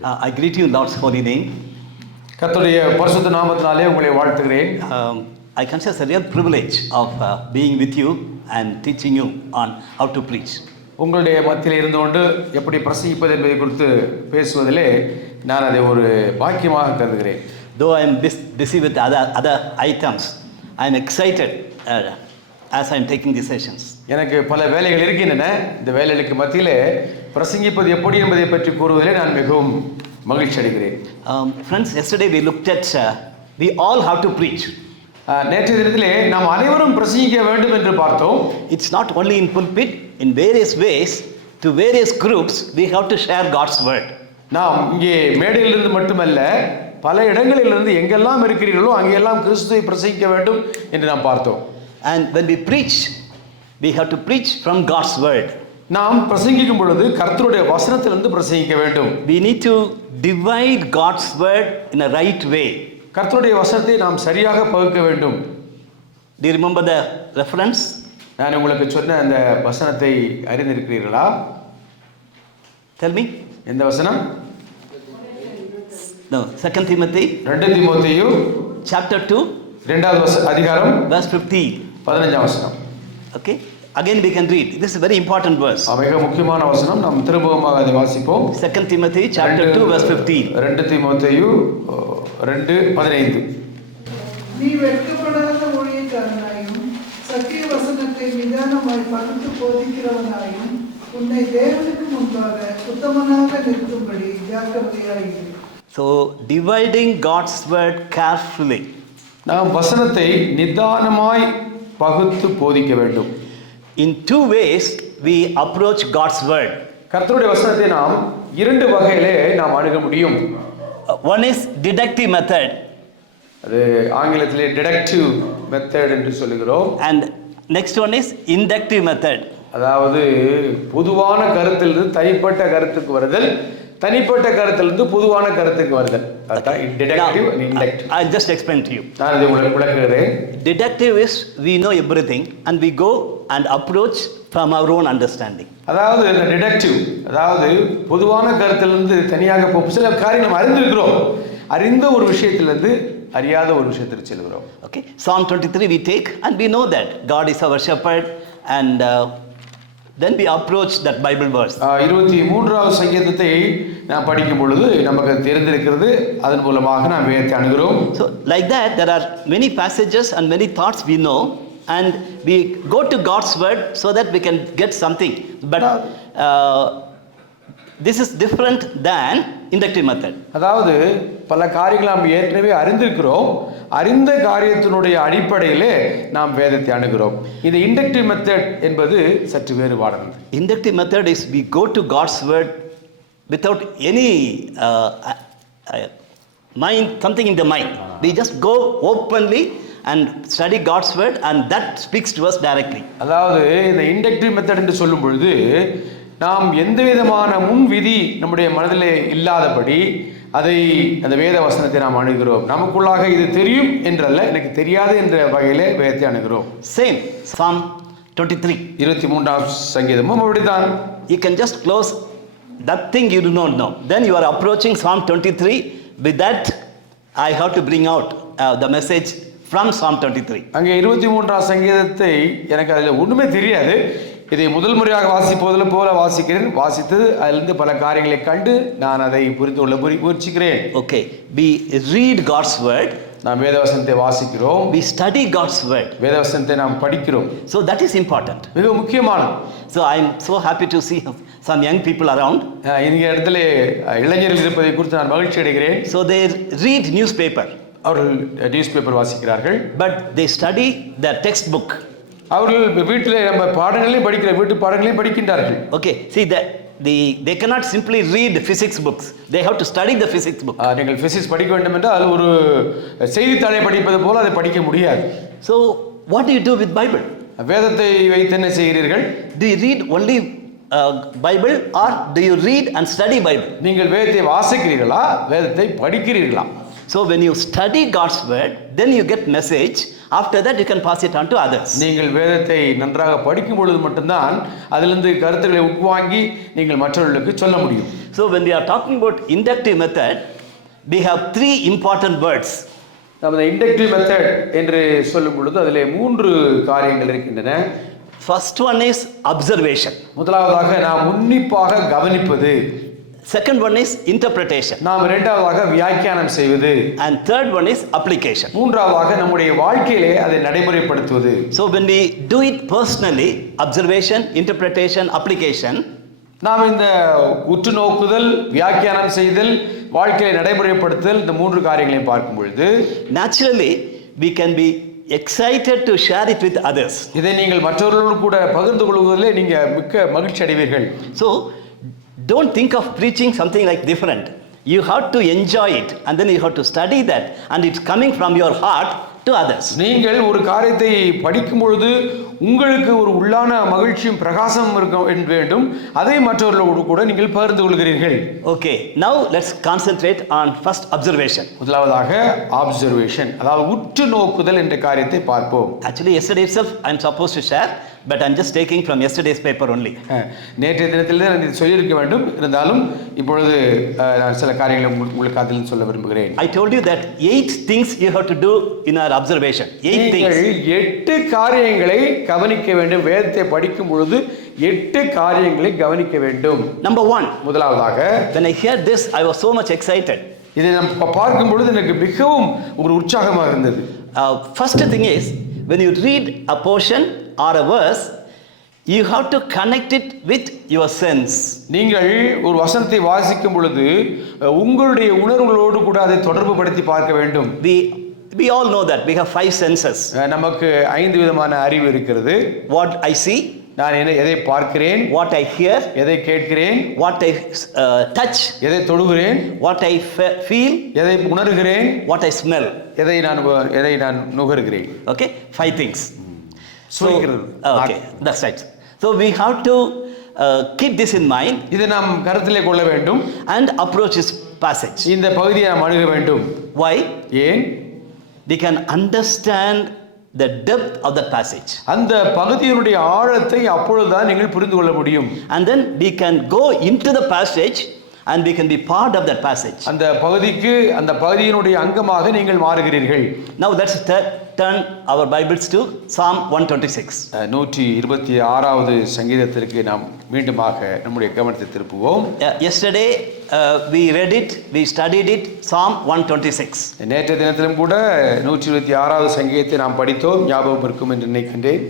I greet you in Lord's holy name. கர்த்தருடைய பரிசுத்த நாமத்தினாலே உங்களை வாழ்த்துகிறேன். I consider it a real privilege of being with you and teaching you on how to preach. உங்களுடைய மத்தியில் இருந்து கொண்டு எப்படி பிரசங்கிப்பது என்பதை குறித்து பேசுவதிலே நான் அதை ஒரு பாக்கியமாக கருதுகிறேன். Though I am busy with other items, I am excited as I am taking these sessions. எனக்கு பல வேலைகள் இருக்கின்றன. இந்த வேலைகளுக்கு மத்தியிலே பிரசங்கிப்பது எப்படி என்பதை பற்றி கூறுவதிலே நான் மிகவும் மகிழ்ச்சி அடைகிறேன். Friends, yesterday we looked at we all have to preach. நேற்றைய தினத்திலே நாம் அனைவரும் பிரசங்கிக்க வேண்டும் என்று பார்த்தோம். It's not only in pulpit, in various ways to various groups we have to share God's word. நாம் இங்கே மேடையிலிருந்து மட்டுமல்ல பல இடங்களிலிருந்து எங்கெல்லாம் இருக்கிறீர்களோ அங்கெல்லாம் கிறிஸ்துவை பிரசங்கிக்க வேண்டும் என்று நாம் பார்த்தோம். And when we preach, we have to preach from God's word. நாம் பிரசங்கிக்கும் பொழுது கர்த்தருடைய வசனத்திலிருந்து பிரசங்கிக்க வேண்டும். We need to divide God's word in a right way. கர்த்தருடைய வசனத்தை நாம் சரியாக பகுக்க வேண்டும். Do you remember the reference? நான் உங்களுக்கு சொன்ன அந்த வசனத்தை அறிந்திருக்கிறீர்களா? Tell me. எந்த வசனம்? No, 2 Timothy 2 தீமோத்தேயு chapter 2 இரண்டாவது அதிகாரம் verse 15. 15ஆம் வசனம். Okay? Again we can read. This is a very important verse. மிக முக்கியமான வசனம். நாம் திரும்பவும் அதை வாசிப்போம். 2 Timothy chapter 2 verse 15. 2 தீமோத்தேயு 2:15. நீ வெட்கப்படாத ஊழியக்காரனாயும் சத்திய வசனத்தை நிதானமாய் பகுத்து போதிக்கிறவனாயும் உன்னை தேவனுக்கு முன்பாக உத்தமனாக நிறுத்தும்படி ஜாக்கிரதையாயிரு. So dividing God's word carefully. நாம் வசனத்தை நிதானமாய் பகுத்து போதிக்க வேண்டும். In two ways we approach God's word. கர்த்தருடைய வசனத்தை நாம் இரண்டு வகையிலே நாம் அணுக முடியும். One is deductive method. அது ஆங்கிலத்திலே டிடக்டிவ் மெத்தட் என்று சொல்லுகிறோம். And next one is inductive method. அதாவது பொதுவான கருத்திலிருந்து தனிப்பட்ட கருத்துக்கு வருதல், தனிப்பட்ட கருத்திலிருந்து பொதுவான கருத்துக்கு வருதல். அதான் deductive and inductive. I'll just explain to you. நான் இதை உங்களுக்கு விளக்குகிறேன். Deductive is we know everything and we go and approach from our own understanding. அதாவது இந்த டிடக்டிவ், அதாவது பொதுவான கருத்திலிருந்து தனியாக சில காரியங்கள் அறிந்திருக்கிறோம், அறிந்த ஒரு விஷயத்திலிருந்து அறியாத ஒரு விஷயத்திற்கு செல்கிறோம். Okay, Psalm 23 we take and we know that God is our shepherd and then we approach that Bible verse. 23வது சங்கீதத்தை நாம் படிக்கும் பொழுது நமக்கு தெரிந்திருக்கிறது, அதன் மூலமாக நாம் வேதத்தை அணுகிறோம். So like that there are many passages and many thoughts we know and we go to God's word so that we can get something, but this is different than inductive method. அதாவது பல காரியங்களை நாம் ஏற்கனவே அறிந்திருக்கிறோம், அறிந்த காரியத்தினுடைய அடிப்படையிலே நாம் வேதத்தை அணுகிறோம். இந்த இண்டக்டிவ் மெத்தட் என்பது சற்று வேறுபாடானது. Inductive method is we go to God's word without any mind, something in the mind. We just go openly and study God's word and that speaks to us directly. அதாவது இந்த inductive method என்று சொல்லும் பொழுது நாம் எந்த விதமான முன் விதி நம்முடைய மனதிலே இல்லாதபடி அந்த வேத வசனத்தை நாம் அணுகிறோம். நமக்குள்ளாக இது தெரியும் என்றல்ல, எனக்கு தெரியாது என்ற வகையிலே வேதத்தை அணுகிறோம். Same Psalm 23. 23ஆம் சங்கீதமும் அப்படித்தான். You can just close that thing you do not know. Then you are approaching Psalm 23. With that, I have to bring out the message from Psalm 23. அங்கே 23ஆம் சங்கீதத்தை எனக்கு அதில் ஒன்றுமே தெரியாது, இதை முதல் முறையாக வாசிப்பதில் போல வாசிக்கிறேன். வாசித்து அதிலிருந்து பல காரியங்களை கண்டு நான் அதை புரிந்து கொள்ள முயற்சிக்கிறேன். Okay, we read God's word. நாம் வேதவசனத்தை வாசிக்கிறோம். We study God's word. வேதவசனத்தை நாம் படிக்கிறோம். So that is important. மிக முக்கியமானது. So I am so happy to see some young people around. இந்த இடத்துல இளைஞர்கள் இருப்பதை குறித்து நான் மகிழ்ச்சி அடைகிறேன். So they read newspaper. அவர்கள் நியூஸ் பேப்பர் வாசிக்கிறார்கள். But they study the textbook. அவர்கள் வீட்டில் நம்ம பாடங்களையும் படிக்கிற வீட்டு பாடங்களையும் படிக்கின்றார்கள். Okay, see that they cannot simply read physics books. They have to study the physics book. நீங்கள் பிசிக்ஸ் படிக்க வேண்டும் என்றால் ஒரு செய்தித்தாளை படிப்பது போல அதை படிக்க முடியாது. So what do you do with Bible? வேதத்தை வைத்து என்ன செய்கிறீர்கள்? Do you read only Bible or do you read and study Bible? நீங்கள் வேதத்தை வாசிக்கிறீர்களா, வேதத்தை படிக்கிறீர்களா? So when you study God's word, then you get message After that, you can pass it on to others. நீங்கள் வேதத்தை நன்றாக படிக்கும் பொழுது மட்டும்தான் அதிலிருந்து கருத்துக்களை உட்வாங்கி நீங்கள் மற்றவர்களுக்கு சொல்ல முடியும். So when we are talking about inductive method, we have three important words. நம்ம இண்டக்டிவ் மெத்தட் என்று சொல்லும் பொழுது அதிலே 3 காரியங்கள் இருக்கின்றன. First one is observation. முதலாவதாக நாம் உன்னிப்பாக கவனிப்பது. Second one is interpretation. நாம் இரண்டாவதாக வியாக்கியானம் செய்வது. And third one is application. மூன்றாவதாக நம்முடைய வாழ்க்கையிலே அதை நடைமுறைப்படுத்துவது. So when we do it personally, observation, interpretation, application, நாம் இந்த உற்று நோக்குதல், வியாக்கியானம் செய்தல், வாழ்க்கையை நடைமுறைப்படுத்துதல், இந்த 3 காரியங்களையும் பார்க்கும் பொழுது naturally we can be excited to share it with others. இதை நீங்கள் மற்றவர்களோடு கூட பகிர்ந்து கொள்வதிலே நீங்க மிக்க மகிழ்ச்சி அடைவீர்கள். So don't think of preaching something like different. You have to enjoy it and then you have to study that, and it's coming from your heart to others. நீங்கள் ஒரு காரியத்தை படிக்கும் பொழுது உங்களுக்கு ஒரு உள்ளான மகிழ்ச்சியும் பிரகாசமும் இருக்க வேண்டும். அதை மற்றவர்களோடு கூட நீங்கள் பகிர்ந்து கொள்கிறீர்கள். Okay, now let's concentrate on first observation. முதலாவதாக observation, அதாவது உற்று நோக்குதல் என்ற காரியத்தை பார்ப்போம். Actually yesterday itself I'm supposed to share, but I'm just taking from yesterday's paper only. நேற்றைய தினத்திலே நான் இது சொல்லியிருக்க வேண்டும், இருந்தாலும் இப்பொழுது நான் சில காரியங்களை உங்களுக்கு அதில் சொல்ல விரும்புகிறேன். I told you that 8 things you have to do in our observation. 8 things. 8 காரியங்களை கவனிக்க வேண்டும். வேதத்தை படிக்கும் பொழுது 8 காரியங்களை கவனிக்க வேண்டும். Number 1. முதலாவதாக, when I heard this, I was so much excited. இதை நாம் பார்க்கும் பொழுது எனக்கு மிகவும் ஒரு உற்சாகமாக இருந்தது. First thing is, when you read a portion or a verse, you have to connect it with your sense. நீங்கள் ஒரு வசனத்தை வாசிக்கும் பொழுது உங்களுடைய உணர்வுகளோடு கூட அதை தொடர்பு படுத்தி பார்க்க வேண்டும். We all know that we have 5 senses. நமக்கு 5 விதமான அறிவு இருக்கிறது. What I see, நான் எதை பார்க்கிறேன், what I hear, எதை கேட்கிறேன், what I touch, எதை தொடுகிறேன், what I feel, எதை உணர்கிறேன், what I smell, எதை நான் நுகர்கிறேன். Okay, 5 things. So சுவைக்கிறது. okay, that's right. So we have to keep this in mind. இதை நாம் கருத்திலே கொள்ள வேண்டும். And approach this passage. இந்த பகுதியை நாம் அணுக வேண்டும். Why? ஏன்? We can understand the depth of the passage. அந்த பகுதியினுடைய ஆழத்தை அப்பொழுதுதான் நீங்கள் புரிந்து கொள்ள முடியும். And then we can go into the passage and we can be part of that passage. அந்த பகுதியினுடைய அங்கமாக நீங்கள் மாறுகிறீர்கள். Now let's turn our Bibles to Psalm 126. 126வது சங்கீதத்திற்கு நாம் மீண்டுமாக நம்முடைய கவனத்தை திருப்புவோம். Yesterday we read it, we studied it, Psalm 126. நேற்றைய தினத்திலும் கூட 126வது சங்கீதத்தை நாம் படித்தோம். ஞாபகம் இருக்கும் என்று நினைக்கின்றேன்.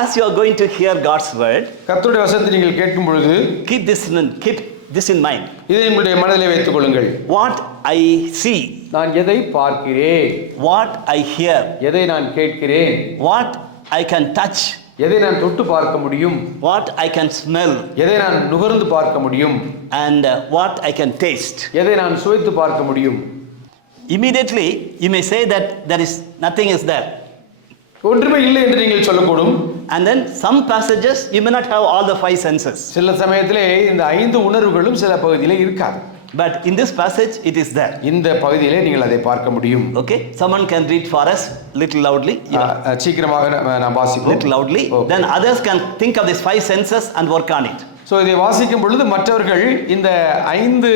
As you are going to hear God's word, கர்த்தருடைய வசனத்தை நீங்கள் கேட்கும் பொழுது keep this in mind. இதை உங்களுடைய மனதிலே வைத்துக் கொள்ளுங்கள். What I see, நான் எதை பார்க்கிறேன், what I hear, எதை நான் கேட்கிறேன், what I can touch, எதை நான் தொட்டு பார்க்க முடியும், what I can smell, எதை நான் நுகர்ந்து பார்க்க முடியும், and what I can taste. எதை நான் சுவைத்து பார்க்க முடியும். Immediately you may say that there is nothing is there. ஒன்றுமே இல்லை என்று நீங்கள் சொல்லக்கூடும். And then some passages you may not have all the 5 senses. சில சமயத்திலே இந்த 5 உணர்வுகளும் சில பகுதியிலே இருக்காது. But in this passage it is there. இந்த பகுதியிலே நீங்கள் அதை பார்க்க முடியும். Okay, someone can read for us little loudly. சீக்கிரமாக நாம் வாசிப்போம். Little loudly. Then others can think of these 5 senses and work on it. So இதை வாசிக்கும் பொழுது மற்றவர்கள் இந்த 5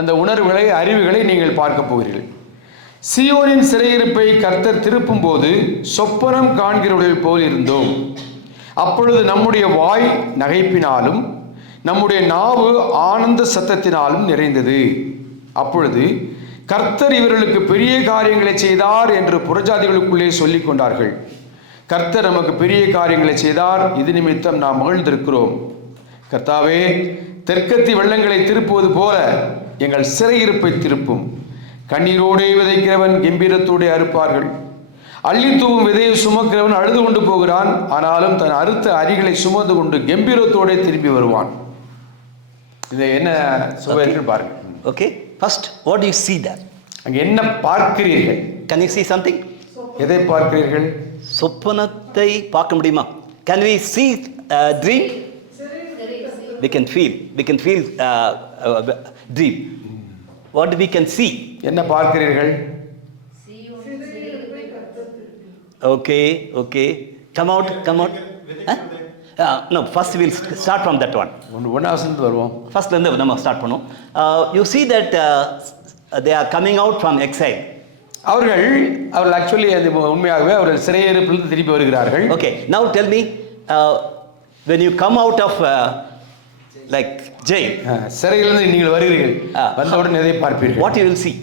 அந்த உணர்வுகளை அறிவுகளை நீங்கள் பார்க்க போகிறீர்கள். சியோனின் சிறையிருப்பை கர்த்தர் திருப்பும் போது சொப்பனம் காண்கிறவர்கள் போல் இருந்தோம். அப்பொழுது நம்முடைய வாய் நகைப்பினாலும் நம்முடைய நாவு ஆனந்த சத்தத்தினாலும் நிறைந்தது. அப்பொழுது கர்த்தர் இவர்களுக்கு பெரிய காரியங்களை செய்தார் என்று புறஜாதிகளுக்குள்ளே சொல்லிக் கொண்டார்கள். கர்த்தர் நமக்கு பெரிய காரியங்களை செய்தார், இது நிமித்தம் நாம் மகிழ்ந்திருக்கிறோம். கர்த்தாவே, தெற்கத்தி வெள்ளங்களை திருப்புவது போல எங்கள் சிறையிருப்பை திருப்பும். கண்ணீரோடே விதைக்கிறவன் கம்பீரத்தோடே அறுப்பார்கள். அள்ளி தூவும் விதையை சுமக்கிறவன் அழுது கொண்டு போகிறான், ஆனாலும் தன் அறுத்த அரிகளை சுமந்து கொண்டு கம்பீரத்தோடே திரும்பி வருவான். இது என்ன சுவைகள் பாருங்க. Okay, first what do you see there? அங்க என்ன பார்க்கிறீர்கள்? Can you see something? எதை பார்க்கிறீர்கள்? சொப்பனத்தை பார்க்க முடியுமா? Can we see dream? We can feel dream. What we can see? என்ன பார்க்கிறீர்கள்? Okay. Come out. Huh? No, first we'll start from that one. ஒன்றாம் வசனத்துக்கு வருவோம். ஃபர்ஸ்ட்லேருந்து நம்ம ஸ்டார்ட் பண்ணுவோம். You see that they are coming out from exile. அவர்கள் actually அது உண்மையாகவே அவர்கள் சிறையிருப்பிலிருந்து திருப்பி வருகிறார்கள். Okay, now tell me, when you come out of like jail, சிறையிலிருந்து நீங்கள் வருகிறீர்கள், வந்தவுடன் எதை பார்ப்பீர்கள்? what you will see?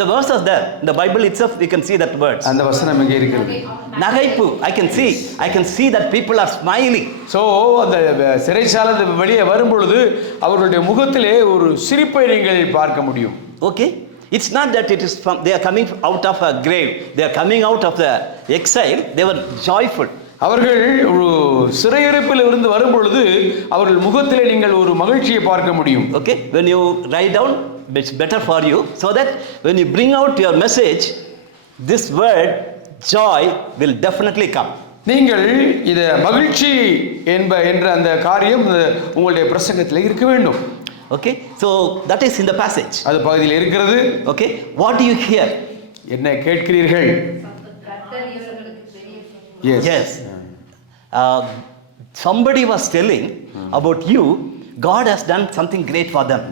The verse is there. In the Bible itself, we can see that words. அந்த வசனம் இங்கே இருக்கிறது. நகைப்பு. I can see that people are smiling. So அந்த சிறைச்சாலை வெளியே வரும்பொழுது அவர்களுடைய முகத்திலே ஒரு சிரிப்பை நீங்கள் பார்க்க முடியும். Okay, it's not that it is from they are coming out of a grave. They are coming out of the exile. They were joyful. அவர்கள் ஒரு சிறையிருப்பில் இருந்து வரும்பொழுது அவர்கள் முகத்திலே நீங்கள் ஒரு மகிழ்ச்சியை பார்க்க முடியும். Okay, when you write down, it's better for you, so that when you bring out your message, this word joy will definitely come. நீங்கள் இத மகிழ்ச்சி என்ற அந்த காரியம் உங்களுடைய பிரசங்கத்தில் இருக்க வேண்டும். Okay, so that is in the passage. அது பகுதியில் இருக்கிறது. Okay, what do you hear? என்ன கேட்கிறீர்கள்? Yes. Somebody was telling about you. God has done something great for them.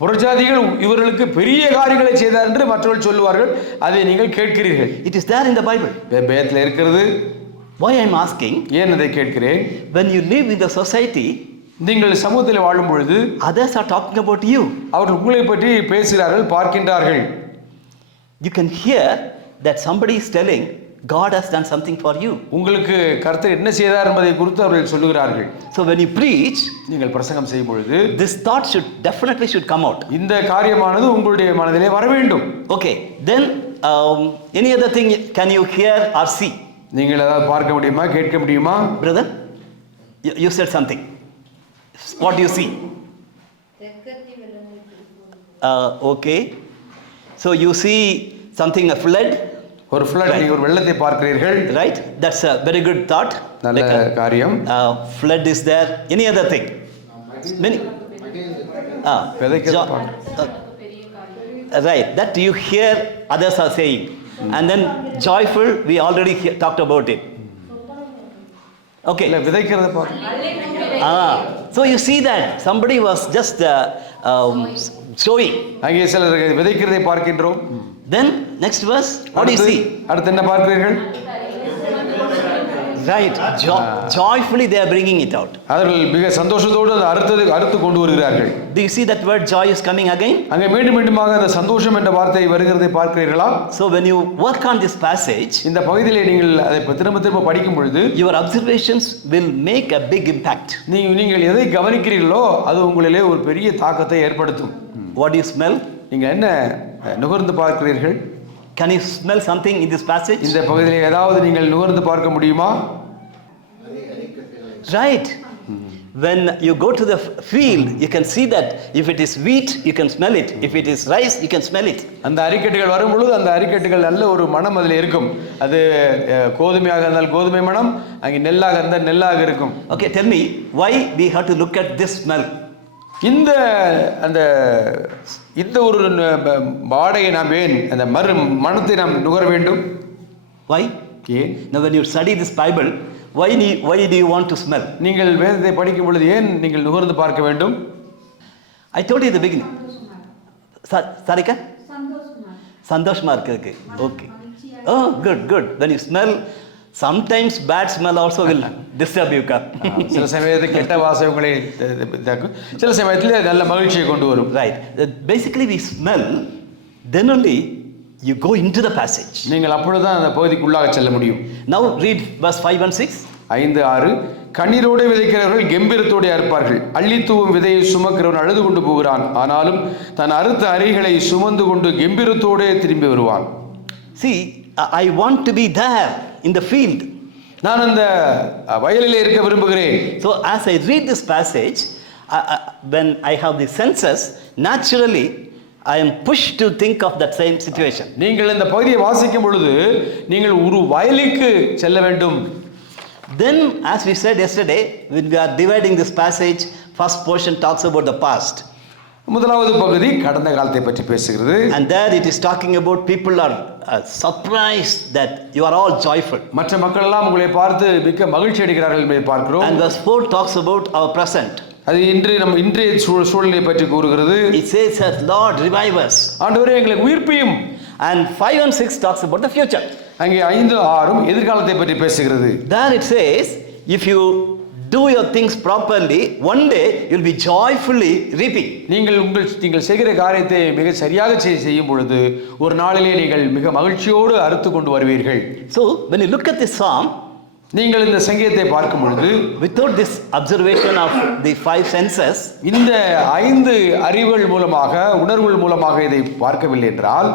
புறஜாதிகள் இவர்களுக்கு பெரிய காரியங்களை செய்தார் என்று மற்றவர்கள் சொல்லுவார்கள். அதை நீங்கள் கேட்கிறீர்கள். It is there in the Bible. வேதத்தில் இருக்கிறது. Why I am asking? ஏன் அதை கேட்கிறேன்? When you live in the society, நீங்கள் சமூகத்தில் வாழும் பொழுது others are talking about you. அவர்கள் உங்களை பற்றி பேசுகிறார்கள், பார்க்கின்றார்கள். You can hear that somebody is telling God has done something for you. உங்களுக்கு கர்த்தர் என்ன செய்தார் என்பதை குறித்து அவர்கள் சொல்லுகிறார்கள். So when you preach, நீங்கள் பிரசங்கம் செய்யும் பொழுது this thought should come out. இந்த காரியமானது உங்களுடைய மனதிலே வர வேண்டும். Okay, then any other thing can you hear or see? நீங்கள் ஏதாவது பார்க்க முடியுமா, கேட்க முடியுமா? Brother, you said something. What do you see? Okay, so you see something, a flood. ஒரு flood, நீங்க ஒரு வெள்ளத்தை பார்க்கிறீர்கள். Right, that's a very good thought. நல்ல காரியம். Flood is there. Any other thing? Many. Right, that you hear others are saying. And then joyful, we already talked about it. Okay. விதைக்கிறத பாருங்க. So you see that somebody was just showing. அங்கே சிலர் விதைக்கிறதை பார்க்கின்றோம். Then next verse, what do you see? அடுத்து என்ன பார்க்கிறீர்கள்? Right, joyfully they are bringing it out. அவர்கள் மிக சந்தோஷத்தோடு அறுத்து கொண்டு வருகிறார்கள். Do you see that word joy is coming again? அங்கே மீண்டுமாக அந்த சந்தோஷம் என்ற வார்த்தை வருகிறதை பார்க்கிறீர்களா? So when you work on this passage, இந்த பகுதியிலே நீங்கள் அதை திரும்ப படிக்கும் பொழுது your observations will make a big impact. நீங்கள் எதை கவனிக்கிறீர்களோ அது உங்களிலே ஒரு பெரிய தாக்கத்தை ஏற்படுத்தும். What do you smell? நீங்க என்ன நுகர்ந்து பார்க்கிறீர்கள்? Can you smell something in this passage? இந்த பகுதியிலே ஏதாவது நீங்கள் நுகர்ந்து பார்க்க முடியுமா? Right. When you go to the field, you can see that if it is wheat, you can smell it. If it is rice, you can smell it. அந்த அரிக்கட்டுகள் வரும் பொழுது அந்த அரிக்கட்டுகள் நல்ல ஒரு மனம் அதில் இருக்கும். அது கோதுமையாக இருந்தால் கோதுமை மனம், அங்கே நெல்லாக இருந்தால் நெல்லாக இருக்கும். Okay, tell me why we have to look at this smell. இந்த ஒரு வாடையை நாம் ஏன் அந்த மனத்தை நாம் நுகர வேண்டும்? Why? ஏன்? Now when you study this Bible, why do you want to smell? நீங்கள் வேதத்தை படிக்கும் பொழுது ஏன் நீங்கள் நுகர்ந்து பார்க்க வேண்டும்? I told you in the beginning. Sarika? சந்தோஷமா இருக்கு. Okay. Oh, good. When you smell, sometimes bad smell also will disturb you. சில சமயத்தில் கெட்ட வாசனை உங்களை தாக்கும், சில சமயத்தில் நல்ல மகிழ்ச்சியை கொண்டு வரும். Right. Basically we smell, then only you go into the passage. நீங்கள் அப்பொழுதுதான் அந்த பகுதிக்குள்ளாக செல்ல முடியும். Now read verse 5 and 6. 5-6. கண்ணீரோடு விதைக்கிறவர்கள் கெம்பீரத்தோடு அறுப்பார்கள். அள்ளித்தூவும் விதையை சுமக்கிறவன் அழுது கொண்டு போகிறான், ஆனாலும் தன் அறுத்த அரிகளை சுமந்து கொண்டு கெம்பீரத்தோடு திரும்பி வருவான். See, I want to be there in the field. நான் அந்த வயலிலே இருக்க விரும்புகிறேன். So as I read this passage, when I have the senses, naturally I am pushed to think of that same situation. நீங்கள் இந்த பகுதியை வாசிக்கும் பொழுது நீங்கள் ஒரு வயலுக்கு செல்ல வேண்டும். Then as we said yesterday, when we are dividing this passage, first portion talks about the past. முதலாவது பகுதி கடந்த காலத்தை பற்றி பேசுகிறது. And there it is talking about people are surprised that you are all joyful. மற்ற மக்கள் எல்லாம் உங்களை பார்த்து மிக்க மகிழ்ச்சி அடைகிறார்கள் என்பதை பார்க்கிறோம். And verse 4 talks about our present. அது இன்றைய சூழ்நிலை பற்றி கூறுகிறது. It says that Lord revive us. ஆண்டவரே எங்களை உயிர்ப்பியும். And 5 and 6 talks about the future. அங்கே 5, 6 எதிர்காலத்தை பற்றி பேசுகிறது. There it says if you do your things properly, one day you'll be joyfully reaping. நீங்கள் செய்கிற காரியத்தை மிக சரியாக செய்யும் பொழுது ஒரு நாளிலே நீங்கள் மிக மகிழ்ச்சியோடு அறுத்து கொண்டு வருவீர்கள். So when you look at this psalm, நீங்கள் இந்த சங்கீதத்தை பார்க்கும் பொழுது without this observation of the 5 senses, இந்த 5 அறிவுகள் மூலமாக உணர்வுகள் மூலமாக இதை பார்க்கவில்லை என்றால்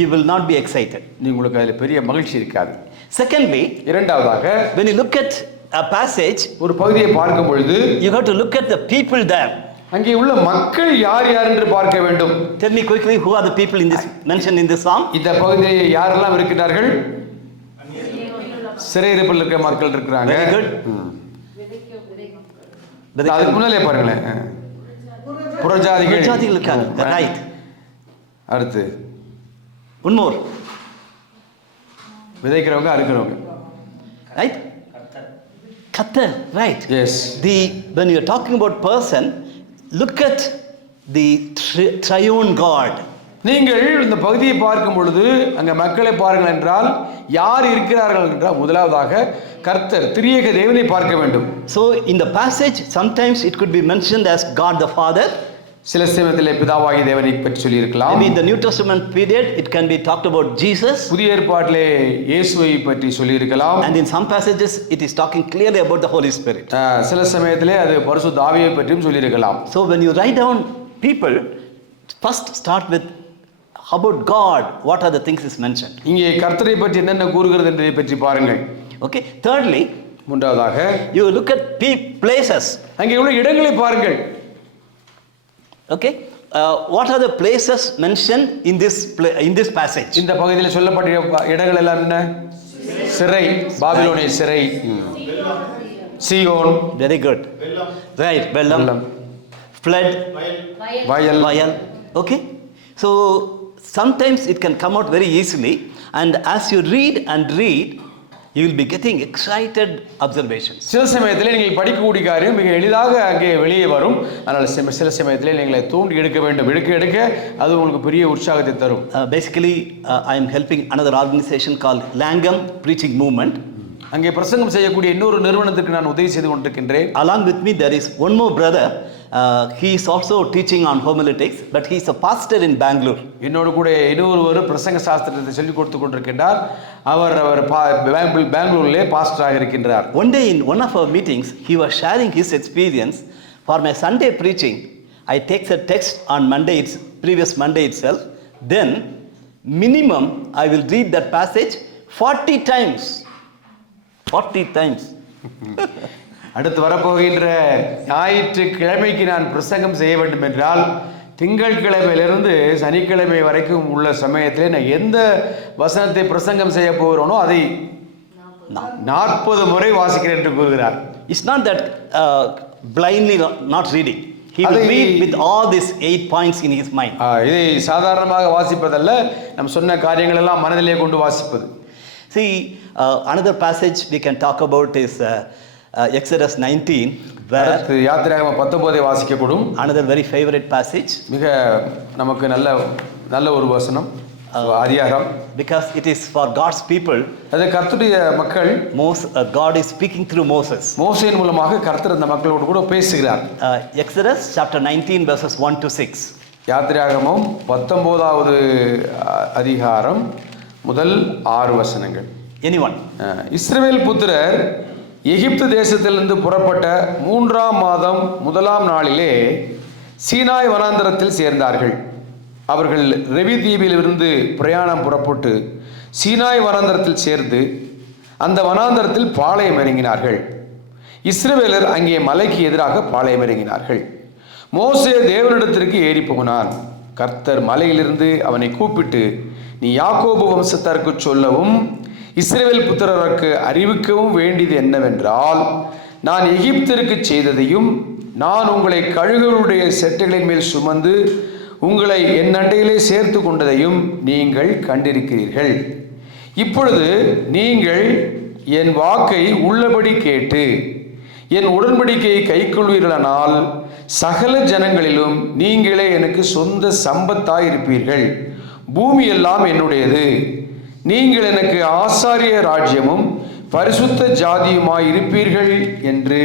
you will not be excited. உங்களுக்கு அதில் பெரிய மகிழ்ச்சி இருக்காது. Secondly, இரண்டாவதாக when you look at a passage, ஒரு பகுதியை பார்க்கும் பொழுது you have to look at the people there. அங்கே உள்ள மக்கள் யார் யார் என்று பார்க்க வேண்டும். Tell me quickly who are the people in this mentioned in this psalm. இந்த பகுதியில் யாரெல்லாம் இருக்கிறார்கள்? சிறையிருப்பில் இருக்கிற மக்கள் இருக்கிறாங்க. Very good. அதுக்கு முன்னாலே பாருங்களேன், புறஜாதிகள் இருக்காங்க. Right. அடுத்து One more. விதைக்கிறவங்க அறுக்கிறவங்க. Right? Kathar. Right. Yes. When you are talking about person, look at the triune God. நீங்கள் இந்த பகுதியை பார்க்கும் பொழுது அங்க மக்களை பாருங்கள் என்றால் யார் இருக்கிறார்கள் என்றால் முதலாவதாக கர்த்தர் திரியேக தேவனை பார்க்க வேண்டும். So in the passage sometimes it could be mentioned as God the Father. சில சமயத்திலே பிதாவாகிய தேவனை பற்றி சொல்லி இருக்கலாம். Maybe in the New Testament period it can be talked about Jesus. புதிய ஏற்பாட்டிலே இயேசுவை பற்றி சொல்லி இருக்கலாம். And in some passages it is talking clearly about the Holy Spirit. சில சமயத்திலே அது பரிசுத்த ஆவியை பற்றியும் சொல்லி இருக்கலாம். So when you write down people, first start with about God, what are the things is mentioned. இங்கே கர்த்தரை பற்றி என்னென்ன கூறுகிறது என்பதை பற்றி பாருங்கள். Okay. Thirdly, மூன்றாவதாக you look at places. அங்கே உள்ள இடங்களை பாருங்கள். Okay. What are the places mentioned in this passage? இந்த பகுதியில் சொல்லப்பட்ட இடங்கள் எல்லாம் என்ன? சிறை, பாபிலோனிய சிறை, சீயோன். Very good. Right. Bellam. Flood. Vayal. Okay. So sometimes it can come out very easily, and as you read, you will be getting excited observations. சில சமயத்திலே நீங்கள் படிக்கக்கூடிய காரியம் மிக எளிதாக அங்கே வெளியே வரும். ஆனால் சில சமயத்திலே நீங்கள் தூண்டி எடுக்க வேண்டும். எடுக்க அது உங்களுக்கு பெரிய உற்சாகத்தை தரும். Basically, I am helping another organization called Langam Preaching Movement. அங்கே பிரசங்கம் செய்யக்கூடிய இன்னொரு நிறுவனத்துக்கு நான் உதவி செய்து கொண்டிருக்கின்றேன். Along with me there is one more brother. He is also teaching on homiletics, but he is a pastor in Bangalore. என்னோடு கூட இன்னொரு பிரசங்க சாஸ்திரத்தை சொல்லிக் கொடுத்து கொண்டிருக்கின்றார். அவர் பெங்களூரிலே பாஸ்டராக இருக்கின்றார். One day in one of our meetings he was sharing his experience. For my Sunday preaching I take the text on previous Monday itself, then minimum I will read that passage 40 times. அடுத்து வரப்போகின்ற ஞாயிற்றுக்கிழமைக்கு நான் பிரசங்கம் செய்ய வேண்டும் என்றால் திங்கட்கிழமையிலிருந்து சனிக்கிழமை வரைக்கும் உள்ள சமயத்திலே நான் எந்த வசனத்தை பிரசங்கம் செய்ய போகிறோனோ அதை 40 முறை வாசிக்கிறேன் என்று கூறுகிறார். It's not that blindly not reading. He will read with all these 8 points in his mind. இதை சாதாரணமாக வாசிப்பதல்ல, நாம் சொன்ன காரியங்கள் எல்லாம் மனதிலே கொண்டு வாசிப்பது. See, another passage we can talk about is Exodus 19, where யாத்திராகமம் 19 வாசிக்கப்படும். Another very favorite passage. மிக நமக்கு நல்ல ஒரு வசனம் அதிகாரம். Because it is for God's people. அது கர்த்தருடைய மக்கள். God is speaking through Moses. மோசேயின் மூலமாக கர்த்தர் அந்த மக்களோடு கூட பேசுகிறார். Exodus chapter 19 verses 1 to 6. யாத்திராகமம் 19வது அதிகாரம் முதல் 6 வசனங்கள். Anyone? இஸ்ரவேல் புத்திரர் எகிப்து தேசத்திலிருந்து புறப்பட்ட 3ஆம் மாதம் 1ஆம் நாளிலே சீனாய் வனாந்தரத்தில் சேர்ந்தார்கள். அவர்கள் ரெவி தீவிலிருந்து பிரயாணம் புறப்பட்டு சீனாய் வனாந்தரத்தில் சேர்ந்து அந்த வனாந்தரத்தில் பாளையம் இறங்கினார்கள். இஸ்ரவேலர் அங்கே மலைக்கு எதிராக பாளையம் இறங்கினார்கள். மோசே தேவனிடத்திற்கு ஏறி போனான். கர்த்தர் மலையிலிருந்து அவனை கூப்பிட்டு, நீ யாக்கோபு வம்சத்தாருக்கு சொல்லவும் இஸ்ரவேல் புத்திரருக்கு அறிவிக்கவும் வேண்டியது என்னவென்றால், நான் எகிப்திற்கு செய்ததையும் நான் உங்களை கழுகுகளுடைய செட்டைகளின் மேல் சுமந்து உங்களை என் அண்டையிலே சேர்த்து கொண்டதையும் நீங்கள் கண்டிருக்கிறீர்கள். இப்பொழுது நீங்கள் என் வாக்கை உள்ளபடி கேட்டு என் உடன்படிக்கையை கைக்கொள்வீர்களானால் சகல ஜனங்களிலும் நீங்களே எனக்கு சொந்த சம்பத்தாய் இருப்பீர்கள். பூமி எல்லாம் என்னுடையது. நீங்கள் எனக்கு ஆசாரிய ராஜ்யமும் பரிசுத்த ஜாதியுமாய் இருப்பீர்கள் என்று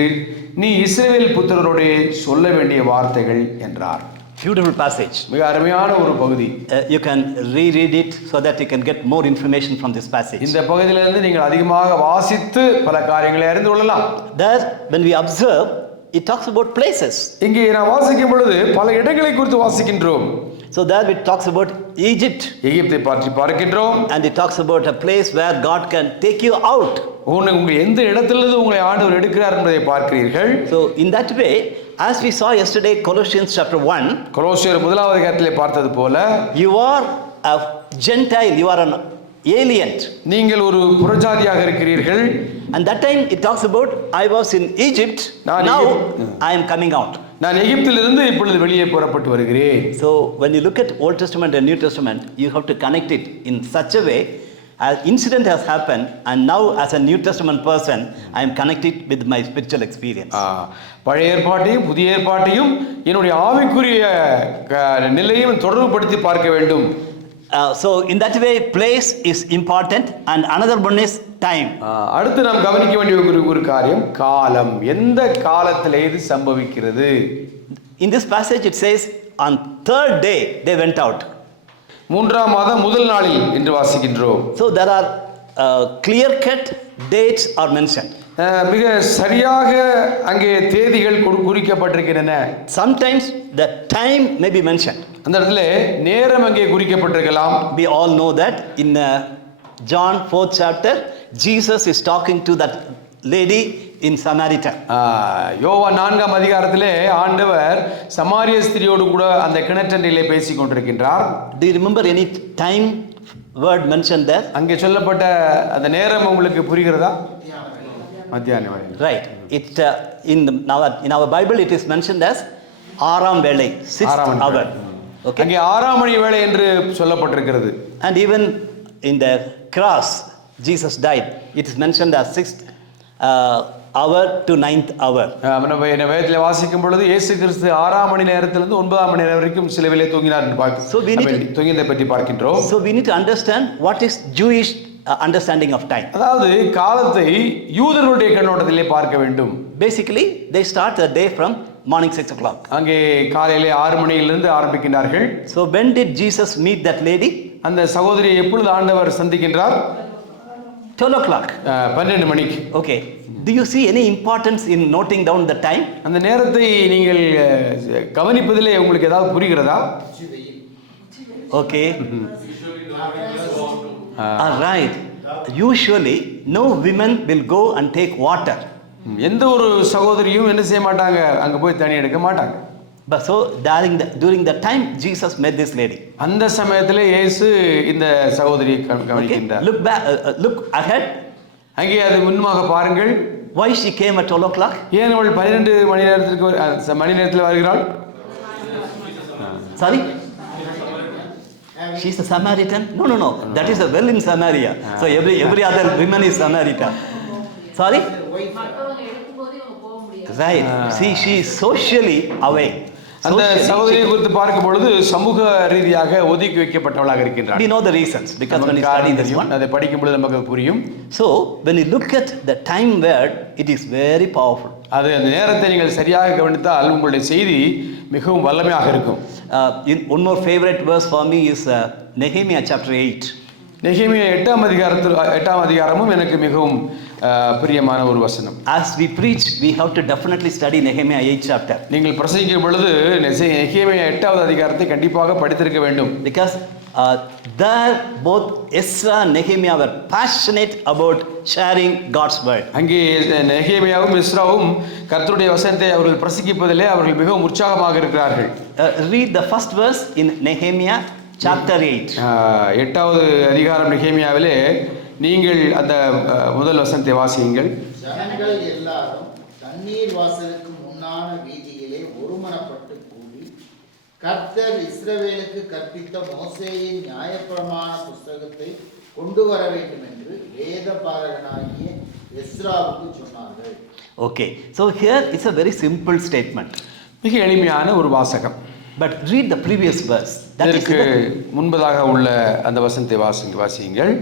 நீ இஸ்ரவேல் புத்திரரோடே சொல்ல வேண்டிய வார்த்தைகள் என்றார். Beautiful passage. மிக அருமையான ஒரு பகுதி. You can reread it so that you can get more information from this passage. இந்த பகுதியிலிருந்து நீங்கள் அதிகமாக வாசித்து பல காரியங்களை அறிந்து கொள்ளலாம். There, when we observe, it talks about places. இங்கே நான் வாசிக்கும் பொழுது பல இடங்களை குறித்து வாசிக்கின்றோம். So there it talks about Egypt. எகிப்தை பற்றி பார்க்கின்றோம். And it talks about a place where God can take you out. உங்கள் எந்த இடத்திலிருந்து உங்களை ஆண்டவர் எடுக்கிறார் என்பதை பார்க்கிறீர்கள். So in that way, as we saw yesterday, Colossians chapter 1, கொலோசியர் 1வது அதிகாரத்திலே பார்த்தது போல, you are a Gentile, you are an alien. நீங்கள் ஒரு புறஜாதியாக இருக்கிறீர்கள். And that time it talks about I was in Egypt, now I am coming out. நான் எகிப்திலிருந்து இப்பொழுது வெளியே புறப்பட்டு வருகிறேன். So when you look at Old Testament and New Testament, you have to connect it in such a way. An incident has happened, and now as a New Testament person, I am connected with my spiritual experience. பழைய ஏற்பாட்டையும் புதிய ஏற்பாட்டையும் என்னுடைய ஆவிக்குரிய நிலையும் தொடர்புபடுத்தி பார்க்க வேண்டும். So in that way, place is important, and another one is time. அடுத்து நாம் கவனிக்க வேண்டிய ஒரு காரியம் காலம். எந்த காலத்திலே இது சம்பவிக்கிறது? In this passage it says on third day they went out. மூன்றாம் மாதம் முதல் நாளில் என்று வாசிக்கின்றோம். So there are clear cut dates are mentioned. மிக சரியாக அங்கே தேதிகள் குறிக்கப்பட்டிருக்கின்றன. Sometimes the time may be mentioned. அந்த இடத்துல நேரம் அங்கே குறிக்கப்பட்டிருக்கலாம். We all know that in John 4th chapter, Jesus is talking to that lady in Samaritan. யோவான் 4ஆம் அதிகாரத்திலே ஆண்டவர் சமாரிய ஸ்திரியோடு கூட அந்த கிணற்றண்டிலே பேசிக் கொண்டிருக்கின்றார். Do you remember any time word mentioned there? அங்கே சொல்லப்பட்ட அந்த நேரம் உங்களுக்கு புரிகிறதா? மத்தியான வேளை. Right. It in our Bible it is mentioned as ஆறாம் வேளை, 6th hour. Okay. அங்கே 6ஆம் மணி வேளை என்று சொல்லப்பட்டிருக்கிறது. And even in the cross Jesus died, it is mentioned as 6th hour to 9th hour. வேதத்தில் வாசிக்கும் பொழுது இயேசு கிறிஸ்து 6ஆம் மணி நேரத்திலிருந்து 9ஆம் மணி நேரம் வரைக்கும் சிலுவையிலே தொங்கினார் என்று தொங்கியதை பற்றி பார்க்கின்றோம். So we need to understand what is Jewish understanding of time. அதாவது காலத்தை யூதர்களுடைய கண்ணோட்டத்திலே பார்க்க வேண்டும். Basically they start the day from morning 6 o'clock. அங்கே காலையிலே 6 மணியிலிருந்து ஆரம்பிக்கின்றார்கள். So when did Jesus meet that lady? அந்த சகோதரியை எப்பொழுது ஆண்டவர் சந்திக்கின்றார்? 12 o'clock. 12 மணிக்கு. Okay. Do you see any importance in noting down the time? அந்த நேரத்தை நீங்கள் கவனிப்பதிலே உங்களுக்கு ஏதாவது புரிகிறதா? Okay. All right. Usually no women will go and take water. எந்த ஒரு சகோதரியும் என்ன செய்ய மாட்டாங்க, அங்க போய் தண்ணி எடுக்க மாட்டாங்க. But so during the time Jesus met this lady. அந்த சமயத்திலே இயேசு இந்த சகோதரியை கவனிக்கின்றார். Look ahead. அங்கே அது முன்பாக பாருங்கள். Why she came at 12 o'clock? ஏன் அவள் 12 மணி நேரத்தில் வருகிறாள்? Sorry? She's a Samaritan? No. That is a well in Samaria. So every other woman is Samaritan. Sorry? Right. See, she is socially away. அந்த சகோதரியை குறித்து பார்க்கும் பொழுது சமூக ரீதியாக ஒதுக்கி வைக்கப்பட்டவளாக இருக்கின்றார். We know the reasons because when you study this one, அதை படிக்கும் பொழுது நமக்கு புரியும். So when you look at the time word, it is very powerful. அது அந்த நேரத்தை நீங்கள் சரியாக கவனித்தால் உங்களுடைய செய்தி மிகவும் வல்லமையாக இருக்கும். One more favorite verse for me is Nehemiah chapter 8. நெகேமியா 8ஆம் அதிகாரமும் எனக்கு மிகவும் பிரியமான ஒரு வசனம். As we preach, we have to definitely study Nehemiah 8 chapter. நீங்கள் பிரசங்கிக்கும் பொழுது நெகேமியா 8வது அதிகாரத்தை கண்டிப்பாக படித்திருக்க வேண்டும். Because there both Ezra and Nehemiah were passionate about sharing God's word. அங்கே நெகேமியாவும் எஸ்ராவும் கர்த்தருடைய வசனத்தை அவர்கள் பிரசங்கிப்பதிலே அவர்கள் மிகவும் உற்சாகமாக இருக்கிறார்கள். Read the first verse in Nehemiah chapter 8. 8வது அதிகாரம் நெகேமியாவிலே நீங்கள் அந்த முதல் வசனத்தை வாசியுங்கள். ஜனங்கள் எல்லாரும் தண்ணீர் வாசலுக்கு முன்னான வீதியிலே ஒருமனப்பட்டு கூடி கர்த்தர் இஸ்ரவேலுக்கு கற்பித்த மோசேயின் நியாயப்பிரமாண புஸ்தகத்தை கொண்டு வர வேண்டும் என்று வேதபாரகனாகிய எஸ்ராவுக்கு சொன்னார்கள். Okay, so here it's a very simple statement. மிக எளிமையான ஒரு வாசகம். But read the previous verse. இதற்கு முன்பதாக உள்ள அந்த வசனத்தை வாசியுங்கள்.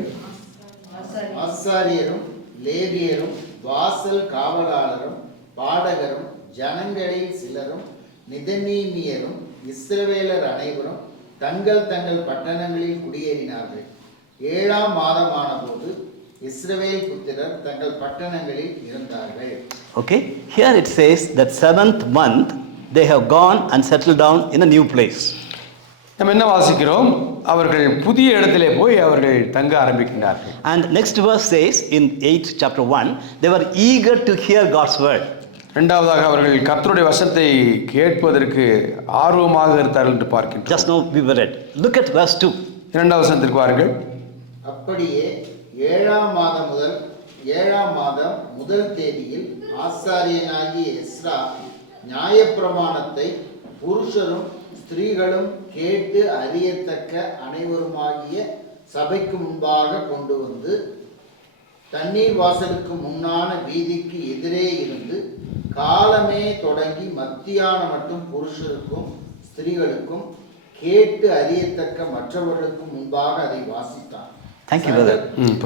ஆசாரியரும் லேவியரும் வாசல் காவலாளரும் பாடகரும் ஜனங்களில் சிலரும் நிதனீமியரும் இஸ்ரவேலர் அனைவரும் தங்கள் தங்கள் பட்டணங்களில் குடியேறினார்கள். 7ஆம் மாதமான போது இஸ்ரவேல் புத்திரர் தங்கள் பட்டணங்களில் இருந்தார்கள். Okay, here it says that 7th month they have gone and settled down in a new place. நம்ம என்ன வாசிக்கிறோம்? அவர்கள் புதிய இடத்திலே போய் அவர்கள் தங்க ஆரம்பிக்கிறார்கள். And next verse says in 8th chapter 1 they were eager to hear God's word. இரண்டாவதாக அவர்கள் கர்த்தருடைய வசனத்தை கேட்பதற்கு ஆர்வமாக இருந்தார்கள் என்று பார்க்கின்றோம். Just now we read. Look at verse 2. இரண்டாவது வசனத்திற்கு வாருங்கள். அப்படியே 7ஆம் மாதம் முதல் தேதியில் ஆசாரியனாகிய எஸ்ரா நியாயப்பிரமாணத்தை புருஷரும் ஸ்திரீகளும் கேட்டு அறியத்தக்க அனைவருமாகிய சபைக்கு முன்பாக கொண்டு வந்து தண்ணீர் வாசலுக்கு முன்னான வீதிக்கு எதிரே இருந்து காலமே தொடங்கி மத்தியானம் மட்டும் புருஷருக்கும் ஸ்திரீகளுக்கும் கேட்டு அறியத்தக்க மற்றவர்களுக்கும் முன்பாக அதை வாசித்தான். Thank you, brother.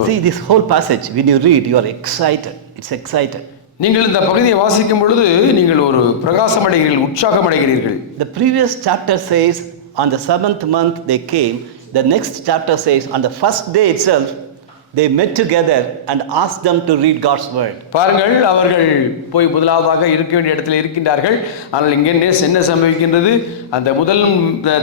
See this whole passage, when you read, you are excited. It's excited. நீங்கள் இந்த பகுதியை வாசிக்கும் பொழுது நீங்கள் ஒரு பிரகாசம் அடைகிறீர்கள், உற்சாகம் அடைகிறீர்கள். The previous chapter says on the 7th month they came. The next chapter says on the first day itself they met together and asked them to read God's word. பாருங்கள், அவர்கள் போய் முதலாவதாக இருக்க வேண்டிய இடத்தில் இருக்கின்றார்கள். ஆனால் இங்கே என்ன சம்பவிக்கின்றது? அந்த முதல்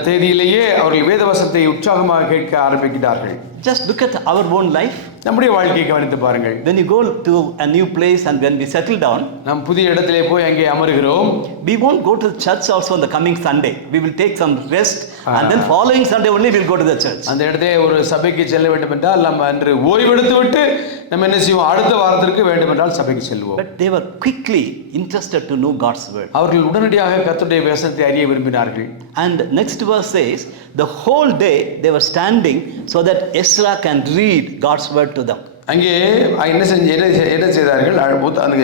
தேதியிலேயே அவர்கள் வேதவசனத்தை உற்சாகமாக கேட்க ஆரம்பிக்கிறார்கள். Just look at our own life. நம்முடைய வாழ்க்கையை கவனித்து பாருங்கள். When you go to a new place and when we settle down, நாம் புதிய இடத்திலே போய் அங்கே அமர்கிறோம். we won't go to church also on the coming Sunday. We will take some rest and then following Sunday only we will go to the church. அந்த இடத்திலே ஒரு சபைக்கு செல்ல வேண்டும் என்றால் நம்ம அன்று ஓய்வெடுத்து விட்டு நம்ம என்ன செய்வோம்? அடுத்த வாரத்திற்கு வேண்டும் என்றால் சபைக்கு செல்வோம். But they were quickly interested to know God's word. அவர்கள் உடனடியாக கர்த்தருடைய வசனத்தை அறிய விரும்பினார்கள். And next verse says the whole day they were standing so that Ezra can read God's word to them. அங்கே என்ன செய்தார்கள்? அந்த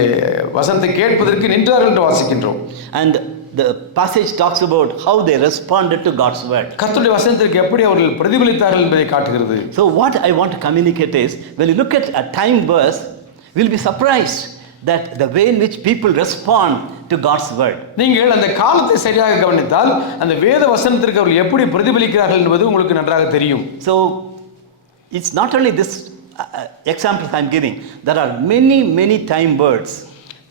வசனத்தை கேட்பதற்கு நின்றார்கள் என்று வாசிக்கின்றோம். And the passage talks about how they responded to God's word. கர்த்தருடைய வசனத்திற்கு எப்படி அவர்கள் பிரதிபலித்தார்கள் என்பதை காட்டுகிறது. So what I want to communicate is when you look at a time verse, we'll be surprised that the way in which people respond to God's word. நீங்கள் அந்த காலத்தை சரியாக கவனித்தால் அந்த வேத வசனத்திற்கு அவர்கள் எப்படி பிரதிபலிக்கிறார்கள் என்பது உங்களுக்கு நன்றாக தெரியும். So it's not only this examples I'm giving. There are many time words.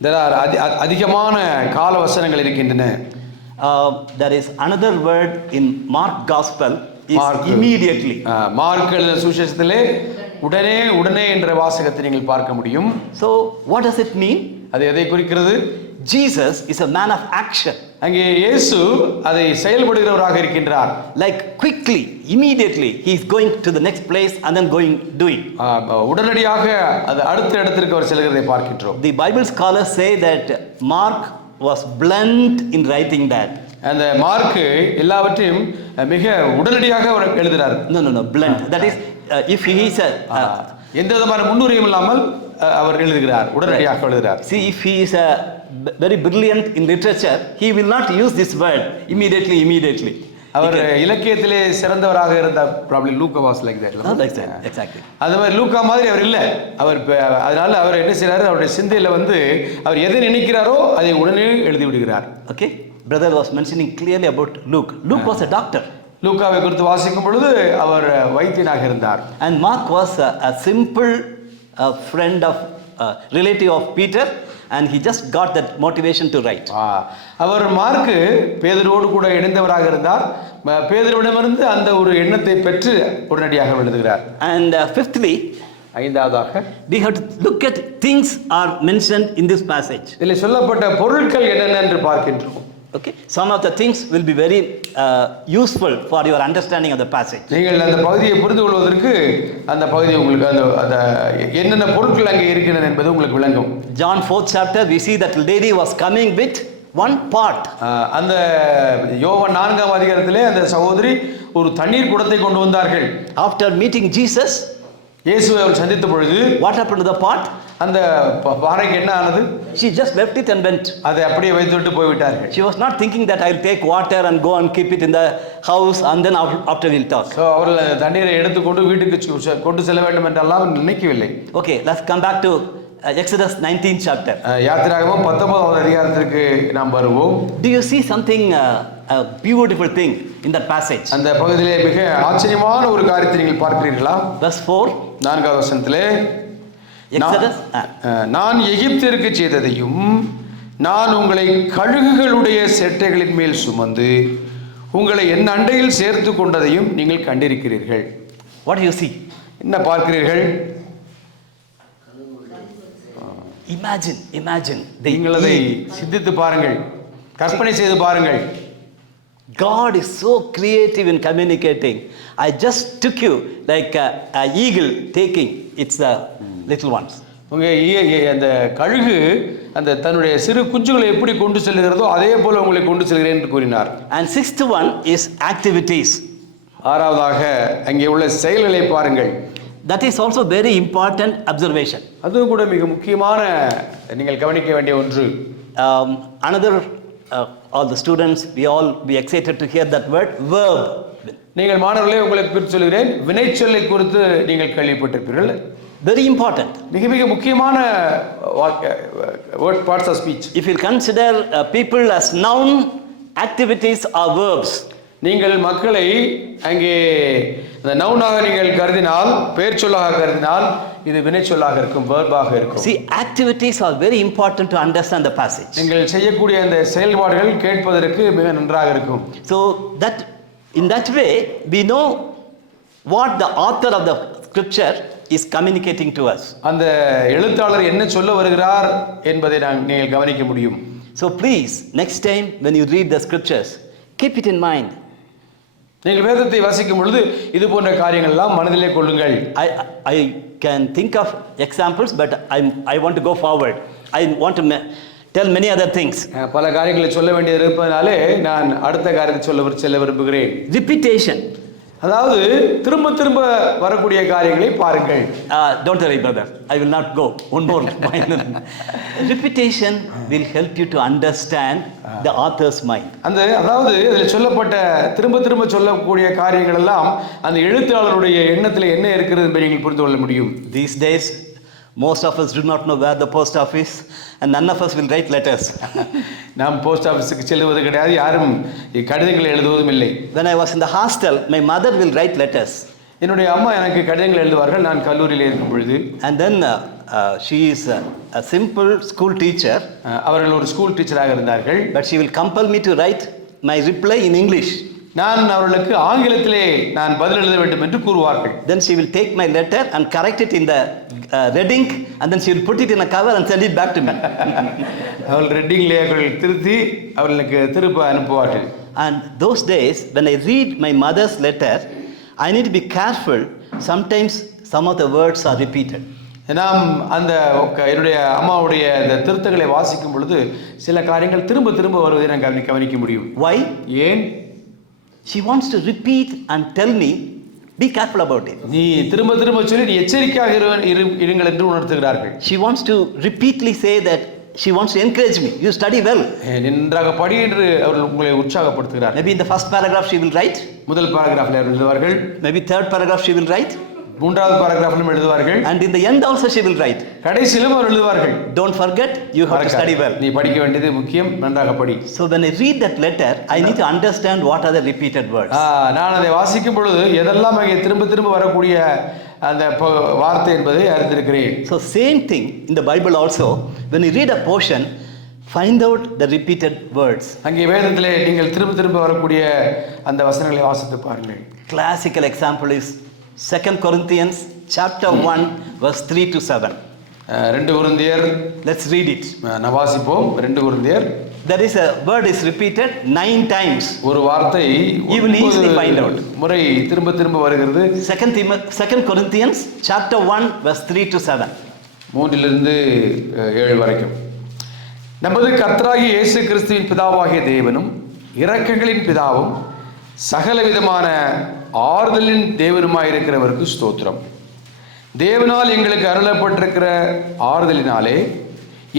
There are அதிகமான கால வசனங்கள் இருக்கின்றன. There is another word in Mark Gospel is immediately. Mark எழுதின சுவிசேஷத்திலே உடனே என்ற வாசகத்தை நீங்கள் பார்க்க முடியும். So what does it mean? அது எதை குறிக்கிறது? Jesus is a man of action. அங்கே இயேசு அதை செயல்படுகிறவராக இருக்கின்றார். Like quickly, immediately he is going to the next place and then doing. உடனடியாக அது அடுத்த இடத்திற்கு அவர் செல்கிறதை பார்க்கின்றோம். The Bible scholars say that Mark was blunt in writing that. அந்த மார்க் எல்லாவற்றையும் மிக உடனடியாக அவர் எழுதுகிறார். No, blunt. That is if he is எந்த விதமான முன்னுரையும் இல்லாமல் அவர் எழுதுகிறார், உடனடியாக எழுதுகிறார். See, if he is very brilliant in literature, he will not use this word immediately. அவர் இலக்கியத்திலே சிறந்தவராக இருந்தார். probably Luke was like that. Like that, exactly. அது மாதிரி லூக்கா மாதிரி அவர் இல்லை. அதனால அவர் என்ன செய்றாரு? அவருடைய சிந்தையில அவர் எதை நினைக்கிறாரோ அதை உடனே எழுதி விடுகிறார். Okay, brother was mentioning clearly about Luke. Luke was a doctor. லூக்காவை குறித்து வாசிக்கும் பொழுது அவர் வைத்தியனாக இருந்தார். And Mark was a simple friend of relative of Peter, and he just got that motivation to write. அவர் மார்க் பேதுருவோடு கூட இணைந்தவராக இருந்தார். பேதுருவிடமிருந்து அந்த ஒரு எண்ணத்தை பெற்று உடனடியாக எழுதுகிறார். And fifthly, ஐந்தாவதாக we have to look at things are mentioned in this passage. இதில் சொல்லப்பட்ட பொருட்கள் என்னென்ன என்று பார்க்கின்றோம். Okay, some of the things will be very useful for your understanding of the passage. நீங்கள் அந்த பகுதியை புரிந்து கொள்வதற்கு அந்த பகுதி உங்களுக்கு அந்த என்னென்ன பொருட்கள் அங்கே இருக்கின்றன என்பது உங்களுக்கு விளங்கும். John 4th chapter we see that lady was coming with one pot. அந்த யோவான் 4ஆம் அதிகாரத்திலே அந்த சகோதரி ஒரு தண்ணீர் குடத்தை கொண்டு வந்தார்கள். After meeting Jesus, இயேசுவை அவர்கள் சந்தித்த பொழுது what happened to the pot? அந்த பாறைக்கு என்ன ஆனது? She just left it and went. அதை அப்படியே வைத்துவிட்டு போய்விட்டார்கள். She was not thinking that I'll take water and go and keep it in the house and then after we'll talk. So அவர்கள் தண்ணீரை எடுத்துக்கொண்டு வீட்டுக்கு கொண்டு செல்ல வேண்டும் என்றெல்லாம் நினைக்கவில்லை. Okay, let's come back to Exodus 19th chapter. யாத்திராகமம் 19ஆம் அதிகாரத்திற்கு நாம் வருவோம். Do you see something a beautiful thing in that passage? அந்த பகுதியிலே மிக ஆச்சரியமான ஒரு காரியத்தை நீங்கள் பார்க்கிறீர்களா? Verse 4. 4வது வசனத்திலே Exodus. நான் எகிப்திற்கு செய்ததையும் நான் உங்களை கழுகுகளுடைய செட்டைகளின் மேல் சுமந்து உங்களை என் அண்டையில் சேர்த்து கொண்டதையும் நீங்கள் கண்டிருக்கிறீர்கள். What do you see? என்ன பார்க்கிறீர்கள்? Imagine. நீங்கள் அதை சிந்தித்து பாருங்கள், கற்பனை செய்து பாருங்கள். God is so creative in communicating. I just took you like a eagle taking its little ones. அந்த கழுகு அந்த தன்னுடைய சிறு குஞ்சுகளை எப்படி கொண்டு செல்கிறதோ அதே போல உங்களை கொண்டு செல்கிறேன் என்று கூறினார். And sixth one is activities. ஆறாவதாக அங்கே உள்ள செயல்களை பாருங்கள். That is also very important observation. அதுவும் கூட மிக முக்கியமான நீங்கள் கவனிக்க வேண்டிய ஒன்று. Another all the students we all be excited to hear that word verb. நீங்கள் மாணவர்களே உங்களுக்கு குறித்து சொல்கிறேன், வினைச்சொல்லை குறித்து நீங்கள் கேள்விப்பட்டிருப்பீர்கள். Very important. மிக மிக முக்கியமான word parts of speech. If you consider people as noun, activities are verbs. நீங்கள் மக்களை அங்கே அந்த நவுனாக நீங்கள் கருதினால், பெயர் சொல்லாக கருதினால் இது வினைச்சொல்லாக இருக்கும், வேர்பாக இருக்கும். See, activities are very important to understand the passage. நீங்கள் செய்யக்கூடிய அந்த செயல்பாடுகள் கேட்பதற்கு மிக நன்றாக இருக்கும். So that in that way we know what the author of the scripture is communicating to us. அந்த எழுத்தாளர் என்ன சொல்ல வருகிறார் என்பதை நீங்கள் கவனிக்க முடியும். So please, next time when you read the scriptures, keep it in mind. நீங்கள் வேதத்தை வாசிக்கும் பொழுது இது போன்ற காரியங்கள் எல்லாம் மனதிலே கொள்ளுங்கள். I can think of examples, but I want to go forward. I want to tell many other things. பல காரியங்களை சொல்ல வேண்டியது இருப்பதனாலே நான் அடுத்த காரியத்தை சொல்ல விரும்புகிறேன். Repetition. அதாவது திரும்ப திரும்ப வரக்கூடிய காரியங்களை பாருங்கள். Don't worry, brother. I will not go. One more. Repetition will help you to understand the author's mind. அதாவது இதில் சொல்லப்பட்ட திரும்ப திரும்ப சொல்லக்கூடிய காரியங்கள் எல்லாம் அந்த எழுத்தாளருடைய எண்ணத்தில் என்ன இருக்கிறது என்பதை நீங்கள் புரிந்து கொள்ள முடியும். These days, most of us do not know where the post office, and none of us will write letters. நாம் போஸ்ட் ஆஃபீஸுக்கு செல்வது கிடையாது, யாரும் கடிதங்கள் எழுதுவதும் இல்லை. When I was in the hostel, my mother will write letters. என்னுடைய அம்மா எனக்கு கடிதங்கள் எழுதுவார்கள் நான் கல்லூரியில் இருக்கும் பொழுது. And then she is a simple school teacher. அவர்கள் ஒரு ஸ்கூல் டீச்சராக இருந்தார்கள். But she will compel me to write my reply in English. நான் அவர்களுக்கு ஆங்கிலத்திலே நான் பதில் எழுத வேண்டும் என்று கூறுவார்கள். Then she will take my letter and correct it in the red ink, and then she will put it in a cover and send it back to me. அவர்கள் ரெட் இங்கிலே அவர்கள் திருத்தி அவர்களுக்கு திருப்ப அனுப்புவார்கள். And those days when I read my mother's letter, I need to be careful. Sometimes some of the words are repeated. நாம் அந்த என்னுடைய அம்மாவுடைய அந்த திருத்தங்களை வாசிக்கும் பொழுது சில காரியங்கள் திரும்ப திரும்ப வருவதை நான் கவனிக்க முடியும். Why? ஏன்? She wants to repeat and tell me, be careful about it. நீ திரும்ப திரும்ப சொல்லி நீ எச்சரிக்கையாக இருங்கள் என்று உணர்த்துகிறார்கள். She wants to repeatedly say that she wants to encourage me. You study well. நன்றாக படி என்று அவர்கள் உங்களை உற்சாகப்படுத்துகிறார். Maybe in the first paragraph she will write. முதல் பாராகிராஃபில் எழுதுவார்கள். Maybe third paragraph she will write. மூன்றாவது பாராகிராஃபிலும் எழுதுவார்கள். And in the end also she will write. கடைசியிலும் அவர் எழுதுவார்கள். Don't forget, you have to study well. நீ படிக்க வேண்டியது முக்கியம், நன்றாக படி. So when I read that letter, I need to understand what are the repeated words. நான் அதை வாசிக்கும் பொழுது எதெல்லாம் அங்கே திரும்ப திரும்ப வரக்கூடிய அந்த வார்த்தை என்பதை அறிந்திருக்கிறேன். So same thing in the Bible also, when you read a portion, find out the repeated words. அங்கே வேதத்திலே நீங்கள் திரும்ப திரும்ப வரக்கூடிய அந்த வசனங்களை வாசித்து பாருங்கள். Classical example is 2 Corinthians chapter 1 verse 3 to 7. 2 கொரிந்தியர். Let's read it. நான் வாசிப்போம். 2 கொரிந்தியர். There is a word is repeated 9 times. ஒரு வார்த்தை You will easily find out. முறை திரும்ப திரும்ப வருகிறது. 2 Corinthians chapter 1 verse 3 to 7. 3 லிருந்து 7 வரைக்கும். நமது கர்த்தராகிய இயேசு கிறிஸ்துவின் பிதாவாகிய தேவனும் இரக்கங்களின் பிதாவும் சகலவிதமான ஆறுதலின் தேவனுமாயிருக்கிறவருக்கு ஸ்தோத்திரம். தேவனால் எங்களுக்கு அருளப்பட்டிருக்கிற ஆறுதலினாலே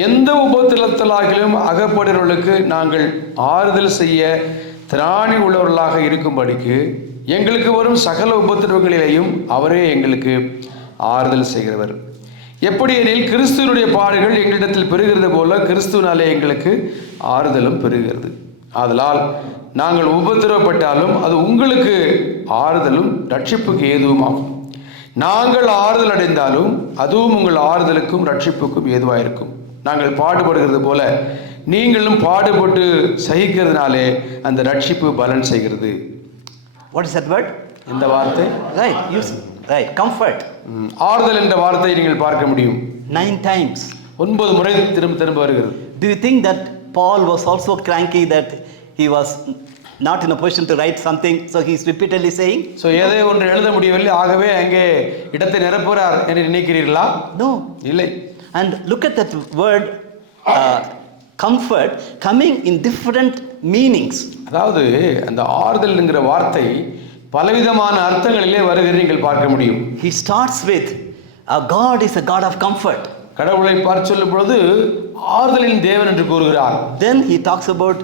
எந்த உபத்திரத்திலாகிலும் அகப்படுகிறவர்களுக்கு நாங்கள் ஆறுதல் செய்ய திராணி உள்ளவர்களாக இருக்கும்படிக்கு எங்களுக்கு வரும் சகல உபத்திரவங்களிலேயும் அவரே எங்களுக்கு ஆறுதல் செய்கிறவர். எப்படி எனில் கிறிஸ்துவனுடைய பாடுகள் எங்களிடத்தில் பெறுகிறது போல கிறிஸ்துவனாலே எங்களுக்கு ஆறுதலும் பெறுகிறது. ஆதலால் நாங்கள் உபத்திரவப்பட்டாலும் அது உங்களுக்கு ஆறுதலும் ரட்சிப்புக்கு ஏதுவும் ஆகும். நாங்கள் ஆறுதல் அடைந்தாலும் அதுவும் உங்கள் ஆறுதலுக்கும் ரட்சிப்புக்கும் ஏதுவாயிருக்கும். நாங்கள் பாடுபடுகிறது போல நீங்களும் பாடுபட்டு சகிக்கிறதுனாலே அந்த ரட்சிப்பு பலன் செய்கிறது. What is that word? இந்த வார்த்தை Right, comfort. ஆறுதல் என்ற வார்த்தையை நீங்கள் பார்க்க முடியும். 9 times. 9 முறை திரும்ப வருகிறது. Do you think that Paul was also cranky, that he was not in a position to write something, so he is repeatedly saying? So எதை ஒன்று எழுத முடியவில்லை, ஆகவே அங்கே இடத்தை நிரப்புகிறார் என்று நினைக்கிறீர்களா? No. இல்லை. And look at that word comfort coming in different meanings. அதாவது அந்த ஆறுதல் என்கிற வார்த்தை பலவிதமான அர்த்தங்களிலே வருகிறது நீங்கள் பார்க்க முடியும். He starts with God is a God of comfort. கடவுளை பார்த்து சொல்லும் பொழுது ஆறுதலின் தேவன் என்று கூறுகிறார். Then he talks about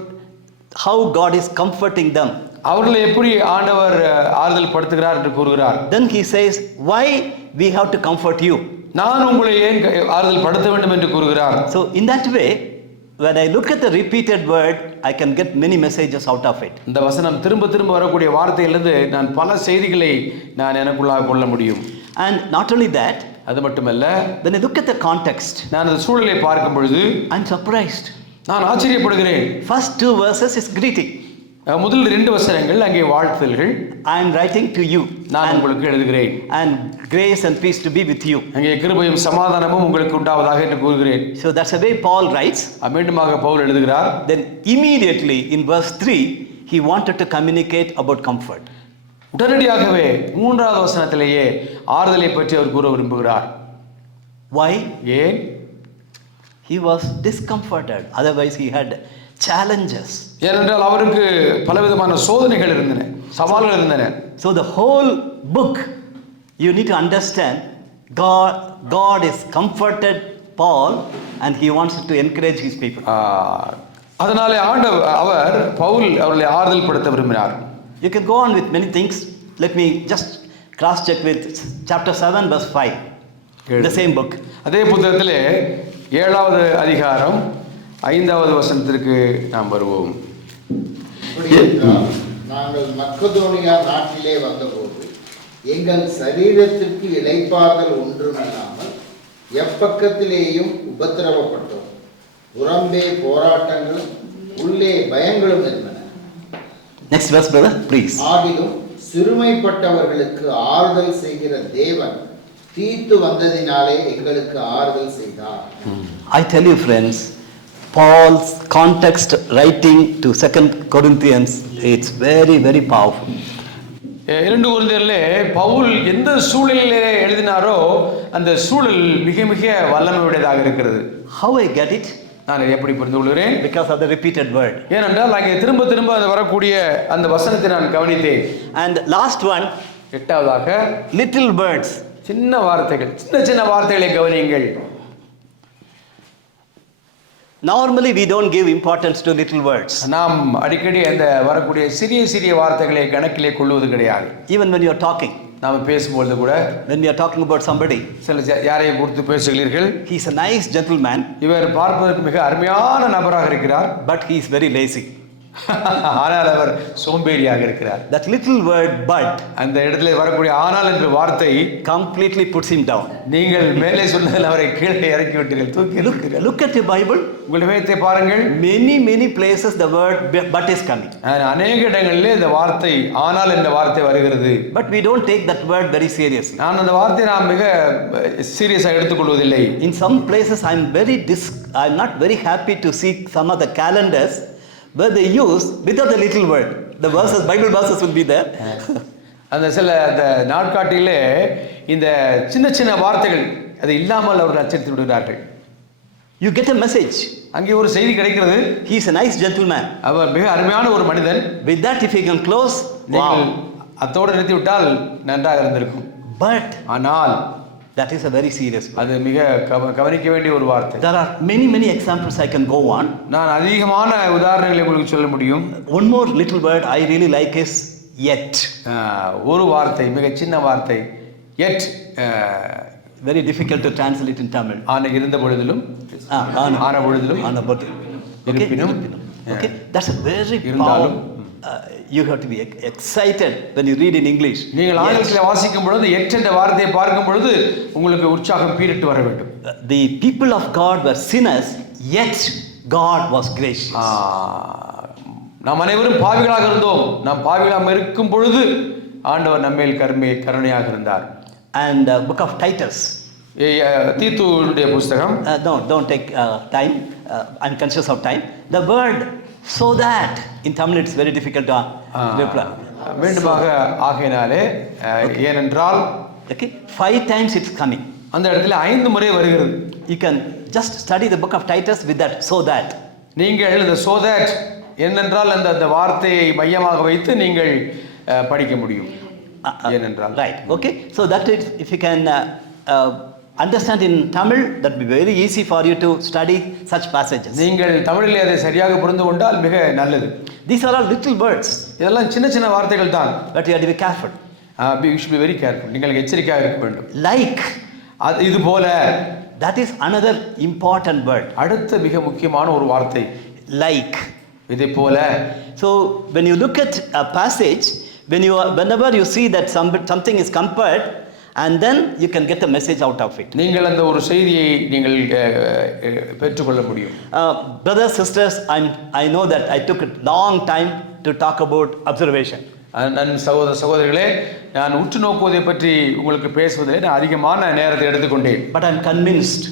how God is comforting them. அவர்களை எப்படி ஆண்டவர் ஆறுதல் படுத்துகிறார் என்று கூறுகிறார். Then he says why we have to comfort you. நான் உங்களை ஏன் ஆறுதல் படுத்த வேண்டும் என்று கூறுகிறார். So in that way, when I look at the repeated word, I can get many messages out of it. இந்த வசனம் திரும்ப திரும்ப வரக்கூடிய வார்த்தையிலிருந்து நான் பல செய்திகளை நான் எனக்குள்ளாக கொள்ள முடியும். And not only that, அது மட்டுமல்ல, when I look at the context, நான் அந்த சூழலை பார்க்கும் பொழுது I'm surprised. நான் ஆச்சரியப்படுகிறேன். First 2 verses is greeting. முதல் 2 வசனங்கள் அங்கே வாழ்த்துதல்கள். I am writing to you. நான் உங்களுக்கு எழுதுகிறேன். And grace and peace to be with you. அங்கே கிருபையும் சமாதானமும் உங்களுக்கு உண்டாவதாக என்று கூறுகிறேன். So that's the way Paul writes. மீண்டுமாக பவுல் எழுதுகிறார். Then immediately in verse 3, he wanted to communicate about comfort. உடனடியாகவே 3வது வசனத்திலேயே ஆறுதலை பற்றி அவர் கூற விரும்புகிறார். Why? ஏன்? He was discomforted. Otherwise he had challenges. ஏனென்றால் அவருக்கு பலவிதமான சோதனைகள் இருந்தன, சவால்கள் இருந்தன. So the whole book, you need to understand, God is comforted Paul and he wants to encourage his people. அதனாலே அவர் பவுல் அவர்களை ஆறுதல் படுத்த விரும்பினார். You can go on with many things. Let me just cross check with chapter 7 verse 5. The same book. அதே புத்தகத்திலே 7வது அதிகாரம் 5வது வசனத்திற்கு நாம் வருவோம். நாங்கள் மக்கதோனியா நாட்டிலே வந்தபோது எங்கள் சரீரத்திற்கு இளைப்பாறுதல் ஒன்றுமில்லாமல் எப்பக்கத்திலேயும் உபத்திரவப்பட்டோம். புறம்பே போராட்டங்களும் உள்ளே பயங்களும் இருந்தன. Next verse, brother, please. ஆகிலும் சிறுமைப்பட்டவர்களுக்கு ஆறுதல் செய்கிற தேவன் தீத்து வந்ததினாலே எங்களுக்கு ஆறுதல் செய்தார். I tell you friends, Paul's context writing to 2 Corinthians, it's very, very powerful. 2 கொரிந்தியரிலே Pavul எந்த சூழலிலே எழுதினாரோ அந்த சூழல் மிக மிக வல்லமையுடையதாக இருக்கிறது. How I get it? நான் எப்படி புரிந்து கொள்கிறேன்? Because of the repeated word. ஏனென்றால் அங்கே திரும்ப திரும்ப அது வரக்கூடிய அந்த வசனத்தை நான் கவனித்தேன். And last one, 8வதாக little words. சின்ன வார்த்தைகள், சின்ன சின்ன வார்த்தைகளை கவனியுங்கள். Normally we don't give importance to little words. நாம் அடிக்கடி அந்த வரக்கூடிய சிறிய சிறிய வார்த்தைகளை கணக்கிலே கொள்வது கிடையாது. Even when you are talking. நாம் பேசும்போது கூட when we are talking about somebody, சில யாரையும் குறித்து பேசுகிறீர்கள். he is a nice gentleman. இவர் பார்ப்பதற்கு மிக அருமையான நபராக இருக்கிறார். But he is very lazy. ஆனால் அவர் சோம்பேறியாக இருக்கிறார். That little word but அந்த இடத்துல வரக்கூடிய ஆனால் என்ற வார்த்தை completely puts him down. நீங்கள் மேலே சொன்னதில் அவரை கீழே இறக்கி விட்டீர்கள், தூக்கி இருக்கிறீர்கள். Look at your Bible. உங்கள் வேதத்தை பாருங்கள். Many places the word but is coming. அநேக இடங்களிலே இந்த வார்த்தை ஆனால் என்ற வார்த்தை வருகிறது. But we don't take that word very seriously. நான் அந்த வார்த்தையை நாம் மிக சீரியஸாக எடுத்துக்கொள்வதில்லை. In some places I'm not very happy to see some of the calendars where they use without the little word. The verses, Bible verses will be there. அந்த சில அந்த நாட்காட்டிலே இந்த சின்ன சின்ன வார்த்தைகள் அது இல்லாமல் அவர்கள் அச்சடித்து விடுகிறார்கள். You get a message. அங்கே ஒரு செய்தி கிடைக்கிறது. He is a nice gentleman. அவர் மிக அருமையான ஒரு மனிதன். With that, if he can close, நீங்கள் wow. அத்தோடு நிறுத்திவிட்டால் நன்றாக இருந்திருக்கும். But ஆனால் that is a very serious word. அது மிக கவனிக்க வேண்டிய ஒரு வார்த்தை. There are many examples I can go on. நான் அதிகமான உதாரணங்களை உங்களுக்கு சொல்ல முடியும். One more little word I really like is yet. ஒரு வார்த்தை, மிக சின்ன வார்த்தை, yet. Very difficult to translate in Tamil. ஆன இருந்த பொழுதிலும், ஆன பொழுதிலும், இருப்பினும். Okay, that's a very இருந்தாலும். You have to be excited when you read in English. நீங்கள் ஆங்கிலத்தில் வாசிக்கும் பொழுது yet என்ற வார்த்தையை பார்க்கும் பொழுது உங்களுக்கு உற்சாகம் பீரிட்டு வர வேண்டும். The people of God were sinners, yet God was gracious. நாம் அனைவரும் பாவிகளாக இருந்தோம். நாம் பாவிகளாக இருக்கும் பொழுது ஆண்டவர் நம்மேல் கருணையாக இருந்தார். And book of Titus. தீத்துடைய புஸ்தகம். Don't take time. I'm conscious of time. The word so that in Tamil it's very difficult to reply. வேண்டுமாக ஆகையினாலே ஏனென்றால் Okay, 5 times it's coming. அந்த இடத்துல 5 முறை வருகிறது. You can just study the book of Titus with that so that. நீங்கள் இந்த so that என்னென்றால் அந்த வார்த்தையை மையமாக வைத்து நீங்கள் படிக்க முடியும். ஏனென்றால் right. Okay, so that is, if you can understand in Tamil, that will be very easy for you to study such passages. நீங்கள் தமிழிலே அதை சரியாக புரிந்து கொண்டால் மிக நல்லது. These are all little words. இதெல்லாம் சின்ன சின்ன வார்த்தைகள் தான். But you have to be careful. You should be very careful. நீங்கள் எச்சரிக்கையாக இருக்க வேண்டும். Like. இது போல. That is another important word. அடுத்த மிக முக்கியமான ஒரு வார்த்தை. Like. இதே போல. So when you look at a passage, whenever you see that something is compared, and then you can get a message out of it. நீங்கள் அந்த ஒரு செய்தியை நீங்கள் பெற்றுக்கொள்ள முடியும். Brothers, sisters, I know that I took a long time to talk about observation. நான் சகோதரர்களே, நான் உற்று நோக்குவதை பற்றி உங்களுக்கு பேசுவதில் நான் அதிகமான நேரத்தை எடுத்துக்கொண்டேன். But I am convinced.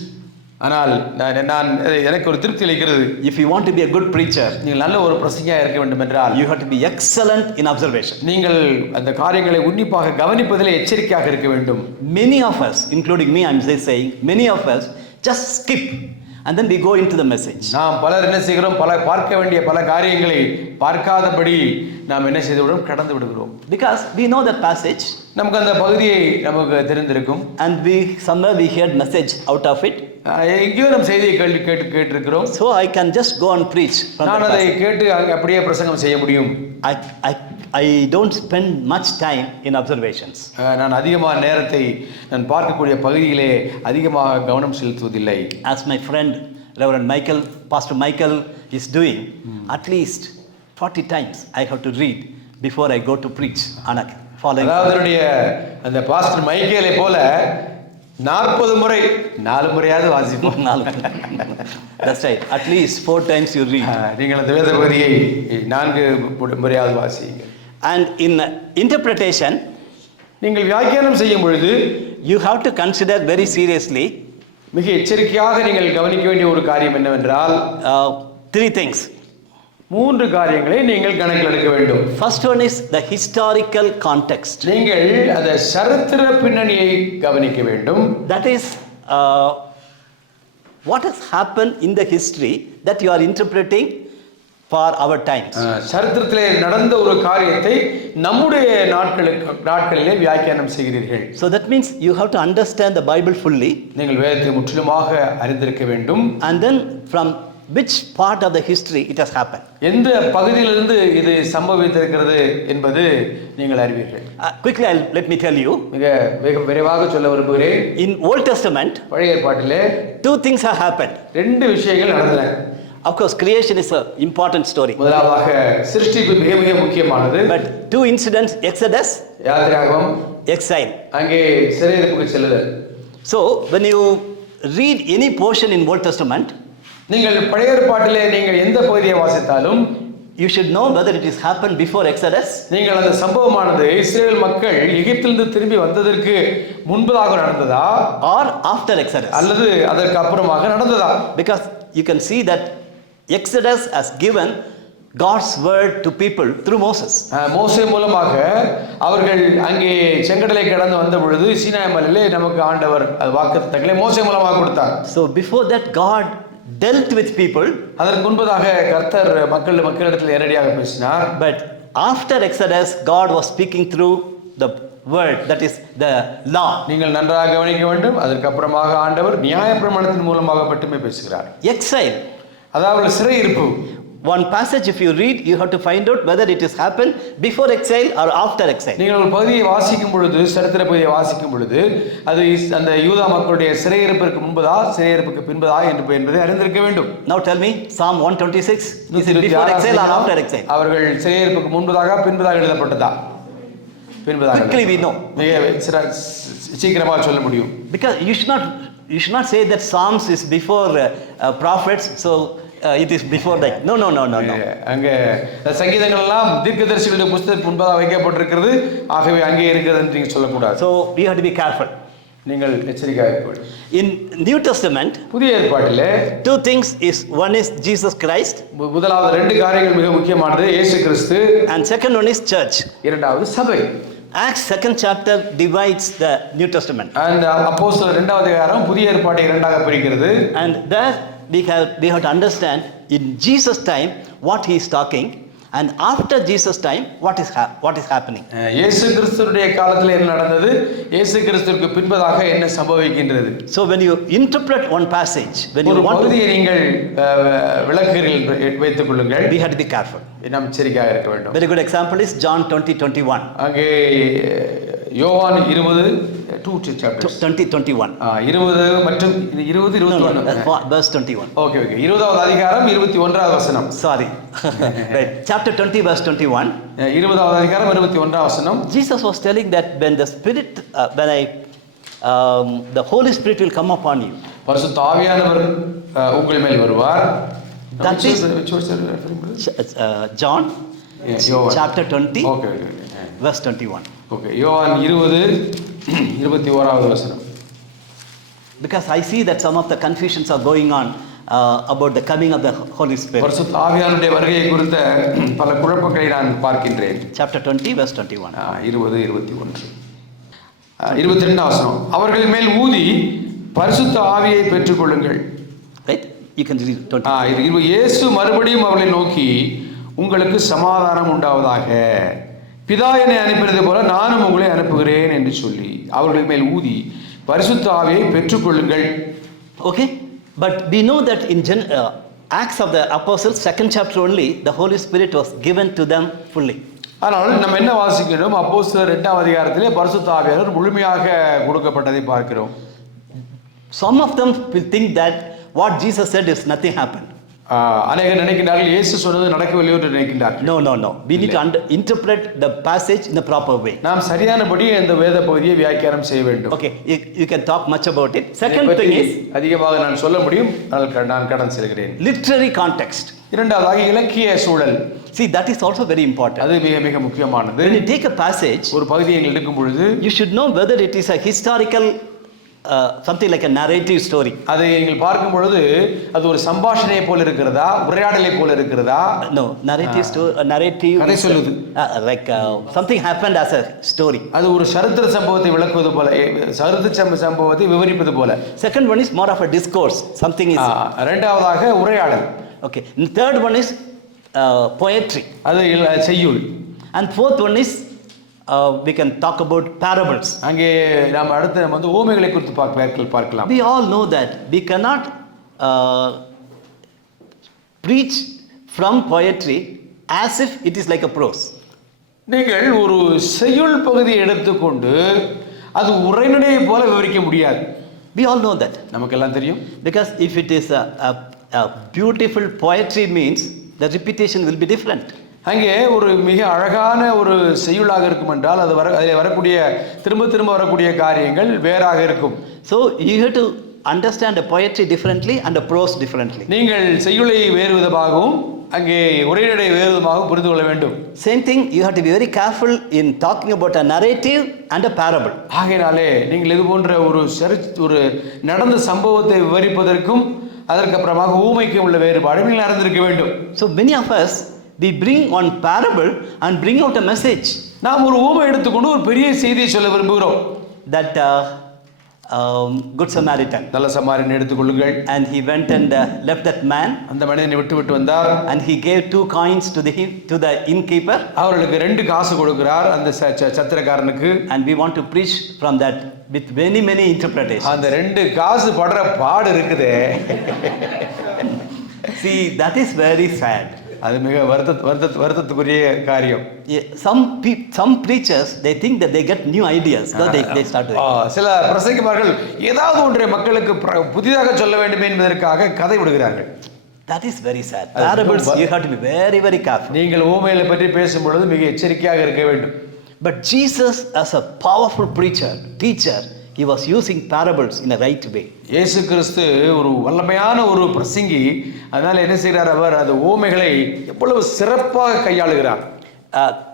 ஆனால் நான் எனக்கு ஒரு திருப்தி அளிக்கிறது. If you want to be a good preacher, நீங்கள் நல்ல ஒரு பிரசங்கியாக இருக்க வேண்டும் என்றால் you have to be excellent in observation. நீங்கள் அந்த காரியங்களை உன்னிப்பாக கவனிப்பதில் எச்சரிக்கையாக இருக்க வேண்டும். Many of us, including me, I am saying, many of us just skip and then we go into the message. நாம் பலர் என்ன செய்கிறோம், பார்க்க வேண்டிய பல காரியங்களை பார்க்காதபடி நாம் என்ன செய்துவிடும், கடந்து விடுகிறோம். Because we know that passage, நமக்கு அந்த பகுதியை நமக்கு தெரிந்திருக்கும், and somewhere we heard message out of it. எங்கேயோ நம்ம செய்தியை கேட்டிருக்கிறோம். So I can just go and preach. நான் அதை கேட்டு அப்படியே பிரசங்கம் செய்ய முடியும். I don't spend much time in observations. நான் அதிகமான நேரத்தை நான் பார்க்கக்கூடிய பகுதியிலே அதிகமாக கவனம் செலுத்துவதில்லை. As my friend Reverend Michael, Pastor Michael is doing, at least 40 times I have to read before I go to preach. அதாவது அந்த பாஸ்டர் மைக்கேலை போல 40 முறை 4 முறையாவது வாசிப்போம். That's right. At least 4 times you read. நீங்கள் அந்த வேத பகுதியை 4 முறையாவது வாசியுங்கள். And in interpretation, நீங்கள் வியாக்கியானம் செய்யும் பொழுது you have to consider very seriously. மிக எச்சரிக்கையாக நீங்கள் கவனிக்க வேண்டிய ஒரு காரியம் என்னவென்றால் 3 things. 3 காரியங்களை நீங்கள் கணக்கில் எடுக்க வேண்டும். First one is the historical context. நீங்கள் அந்த சரித்திர பின்னணியை கவனிக்க வேண்டும். That is what has happened in the history that you are interpreting for our times. சரித்திரத்திலே நடந்த ஒரு காரியத்தை நம்முடைய நாட்களிலே வியாக்கியானம் செய்கிறீர்கள். So that means you have to understand the Bible fully. நீங்கள் வேதத்தை முற்றிலுமாக அறிந்திருக்க வேண்டும். And then from which part of the history it has happened. எந்த பகுதியிலிருந்து இது சம்பவித்திருக்கிறது என்பது நீங்கள் அறிவீர்கள். Quickly let me tell you. மிக விரைவாக சொல்ல விரும்புகிறேன். In Old Testament, பழைய ஏற்பாட்டிலே 2 things have happened. 2 விஷயங்கள் நடந்தன. Of course, creation is an important story. முதலாவதாக சிருஷ்டிப்பு மிக மிக முக்கியமானது. But 2 incidents, Exodus, யாத்திராகமம், exile. அங்கே சிறையிருப்புக்கு செல்லுதல். So when you read any portion in Old Testament, நீங்கள் பழைய ஏற்பாட்டிலே நீங்கள் எந்த பகுதியை வாசித்தாலும் you should know whether it is happened before Exodus. நீங்கள் அந்த சம்பவமானது இஸ்ரேல் மக்கள் எகிப்திலிருந்து திரும்பி வந்ததற்கு முன்பதாக நடந்ததா or after Exodus. அல்லது அதற்கு அப்புறமாக நடந்ததா? Because you can see that Exodus has given God's word to people through Moses. மோசே மூலமாக அவர்கள் அங்கே செங்கடலை கடந்து வந்த பொழுது சீனாய் மலையிலே நமக்கு ஆண்டவர் வாக்குத்தத்தங்களை மோசே மூலமாக கொடுத்தார். So before that, God dealt with people, அதற்கு முன்பதாக கர்த்தர் மக்களிடத்தில் நேரடியாக பேசினார். but after Exodus, God was speaking through the word, that is the law. நீங்கள் நன்றாக கவனிக்க வேண்டும். அதற்கு அப்புறமாக ஆண்டவர் நியாயப்பிரமாணத்தின் மூலமாக மட்டுமே பேசுகிறார். Exile. அதாவது சிறையிருப்பு. One passage, if you read, you have to find out whether it has happened before exile or after exile. நீங்கள் ஒரு பகுதியை வாசிக்கும் பொழுது, சரித்திர பகுதியை வாசிக்கும் பொழுது, அது அந்த யூதா மக்களுடைய சிறையிருப்பிற்கு முன்பதா சிறையிருப்புக்கு பின்பதா என்பதை அறிந்திருக்க வேண்டும். Now tell me, Psalm 126, is it before exile or after exile? அவர்கள் சிறையிருப்புக்கு முன்பதாக பின்பதாக எழுதப்பட்டதா? பின்பதாக. Quickly we know. சீக்கிரமாக சொல்ல முடியும். Because you should not say that Psalms is before prophets, so it is before that. No. அங்கே சங்கீதங்கள் எல்லாம் தீர்க்கதரிசிகளுடைய புத்தகத்துக்கு முன்பதாக வைக்கப்பட்டிருக்கிறது, ஆகவே அங்கே இருக்கிறது என்று நீங்கள் சொல்லக்கூடாது. So we have to be careful. நீங்கள் எச்சரிக்கையாக இருக்க வேண்டும். In New Testament, புதிய ஏற்பாட்டிலே two things is, one is Jesus Christ, முதலாவது ரெண்டு காரியங்கள் மிக முக்கியமானது, இயேசு கிறிஸ்து, and second one is church. இரண்டாவது சபை. Acts 2nd chapter divides the New Testament. And அப்போஸ்தலர் இரண்டாவது அதிகாரம் புதிய ஏற்பாட்டை இரண்டாக பிரிக்கிறது. And there we have to understand in Jesus time what he is talking, and after Jesus time what is happening. இயேசு கிறிஸ்துவுடைய காலத்தில் என்ன நடந்தது, இயேசு கிறிஸ்துவுக்கு பின்பதாக என்ன சம்பவிக்கின்றது. So when you interpret one passage, when you want பகுதியை நீங்கள் விளக்குகிறீர்கள் வைத்துக் கொள்ளுங்கள், we have to be careful. நாம் எச்சரிக்கையாக இருக்க வேண்டும். Very good example is John 20:21. அங்கே யோவான் 20 chapters 20:21. 20 மற்றும் 21 verse 21. ஓகே 20வது அதிகாரம் 21வது வசனம். Sorry. Right. Chapter 20 verse 21. 20வது அதிகாரம் 21வது வசனம். Jesus was telling that when the Spirit, the Holy Spirit will come upon you. பரிசுத்த ஆவியானவர் உங்கள் மேல் வருவார். That is John chapter 20 verse 21. Okay, யோவான் 20:21வது வசனம். Because I see that some of the confusions are going on about the coming of the Holy Spirit. பரிசுத்த ஆவியானவருடைய வருகையை குறித்த பல குழப்பங்களை நான் பார்க்கின்றேன். Chapter 20 verse 21. 20:21. 22வது வசனம். அவர்கள் மேல் ஊதி பரிசுத்த ஆவியை பெற்றுக்கொள்ளுங்கள். Right? You can read 20. இயேசு மறுபடியும் அவர்களை நோக்கி, உங்களுக்கு சமாதானம் உண்டாவதாக, பிதா என்னை அனுப்பினது போல நானும் உங்களை அனுப்புகிறேன் என்று சொல்லி அவர்கள் மேல் ஊதி பரிசுத்த ஆவியை பெற்றுக்கொள்ளுங்கள். Okay, but we know that in Acts of the Apostles 2nd chapter only the Holy Spirit was given to them fully. ஆனால் நம்ம என்ன வாசிக்கிறோம், அப்போஸ்தலர் 2வது அதிகாரத்திலே பரிசுத்த ஆவியானவர் முழுமையாக கொடுக்கப்பட்டதை பார்க்கிறோம். Some of them will think that what Jesus said is nothing happened. அநேகர் நினைக்கின்றார்கள் இயேசு சொன்னது நடக்கவில்லை என்று நினைக்கின்றார்கள். No. We need to interpret the passage in the proper way. நாம் சரியானபடி இந்த வேத பகுதியை வியாக்கியானம் செய்ய வேண்டும். Okay, you can talk much about it. Second thing is, அதிகமாக நான் சொல்ல முடியும், நான் கடன் செல்கிறேன். literary context. இரண்டாவதாக இலக்கிய சூழல். See, that is also very important. அது மிக மிக முக்கியமானது. When you take a passage, ஒரு பகுதியை எடுக்கும் பொழுது you should know whether it is a historical something like a narrative story. அதை நீங்கள் பார்க்கும் பொழுது அது ஒரு சம்பாஷணையை போல இருக்கிறதா, உரையாடலை போல இருக்கிறதா? No, narrative கதை சொல்லுது. Like something happened as a story. அது ஒரு சரித்திர சம்பவத்தை விளக்குவது போல, சரித்திர சம்பவத்தை விவரிப்பது போல. Second one is more of a discourse, something is. இரண்டாவதாக உரையாடல். Okay, and third one is poetry. அது செய்யுள். And fourth one is we can talk about parables. அங்கே நாம் அடுத்து நம்ம வந்து ஓமைகளை குறித்து பார்க்கலாம். We all know that we cannot preach from poetry as if it is like a prose. நீங்கள் ஒரு செய்யுள் பகுதியை எடுத்துக்கொண்டு அது உரைநடையை போல விவரிக்க முடியாது. We all know that. நமக்கெல்லாம் தெரியும். Because if it is a beautiful poetry means the repetition will be different. அங்கே ஒரு மிக அழகான ஒரு செய்யுளாக இருக்கும் என்றால் அதில் வரக்கூடிய திரும்ப வரக்கூடிய காரியங்கள் வேறாக இருக்கும். So you have to understand the poetry differently and the prose differently. நீங்கள் செய்யுளை வேறு விதமாகவும் அங்கே உரைநடை வேறு விதமாகவும் புரிந்து கொள்ள வேண்டும். Same thing, you have to be very careful in talking about a narrative and a parable. ஆகையினாலே நீங்கள் இது போன்ற ஒரு நடந்த சம்பவத்தை விவரிப்பதற்கும் அதற்கு அப்புறமாக ஊமைக்கும் உள்ள வேறுபாடு நீங்கள் அறிந்திருக்க வேண்டும். So many of us, we bring one parable and bring out a message. நாம் ஒரு ஊமை எடுத்துக்கொண்டு ஒரு பெரிய செய்தியை சொல்ல விரும்புகிறோம். That Good Samaritan. நல்ல சமாரியனை எடுத்துக்கொள்ளுங்கள். And he went and left that man. அந்த மனிதனை விட்டு வந்தார். And he gave 2 coins to the innkeeper. அவர்களுக்கு 2 காசு கொடுக்கிறார் அந்த சத்திரக்காரனுக்கு. And we want to preach from that with many interpretations. அந்த 2 காசு படுற பாடு இருக்குதே. See, that is very sad. அது மிக வருத்தத்துக்குரிய காரியம். Some preachers, they think that they get new ideas, so they start doing. சில பிரசங்கிமார்கள் ஏதாவது ஒன்றை மக்களுக்கு புதிதாக சொல்ல வேண்டும் என்பதற்காக கதை விடுகிறார்கள். That is very sad. Parables, you have to be very careful. நீங்கள் ஊமைகளை பற்றி பேசும் பொழுது மிக எச்சரிக்கையாக இருக்க வேண்டும். But Jesus, as a powerful teacher, he was using parables in a right way. இயேசு கிறிஸ்து ஒரு வல்லமையான ஒரு பிரசங்கி, அதனால என்ன செய்கிறார் அவர் அந்த ஊமைகளை எவ்வளவு சிறப்பாக கையாளுகிறார்.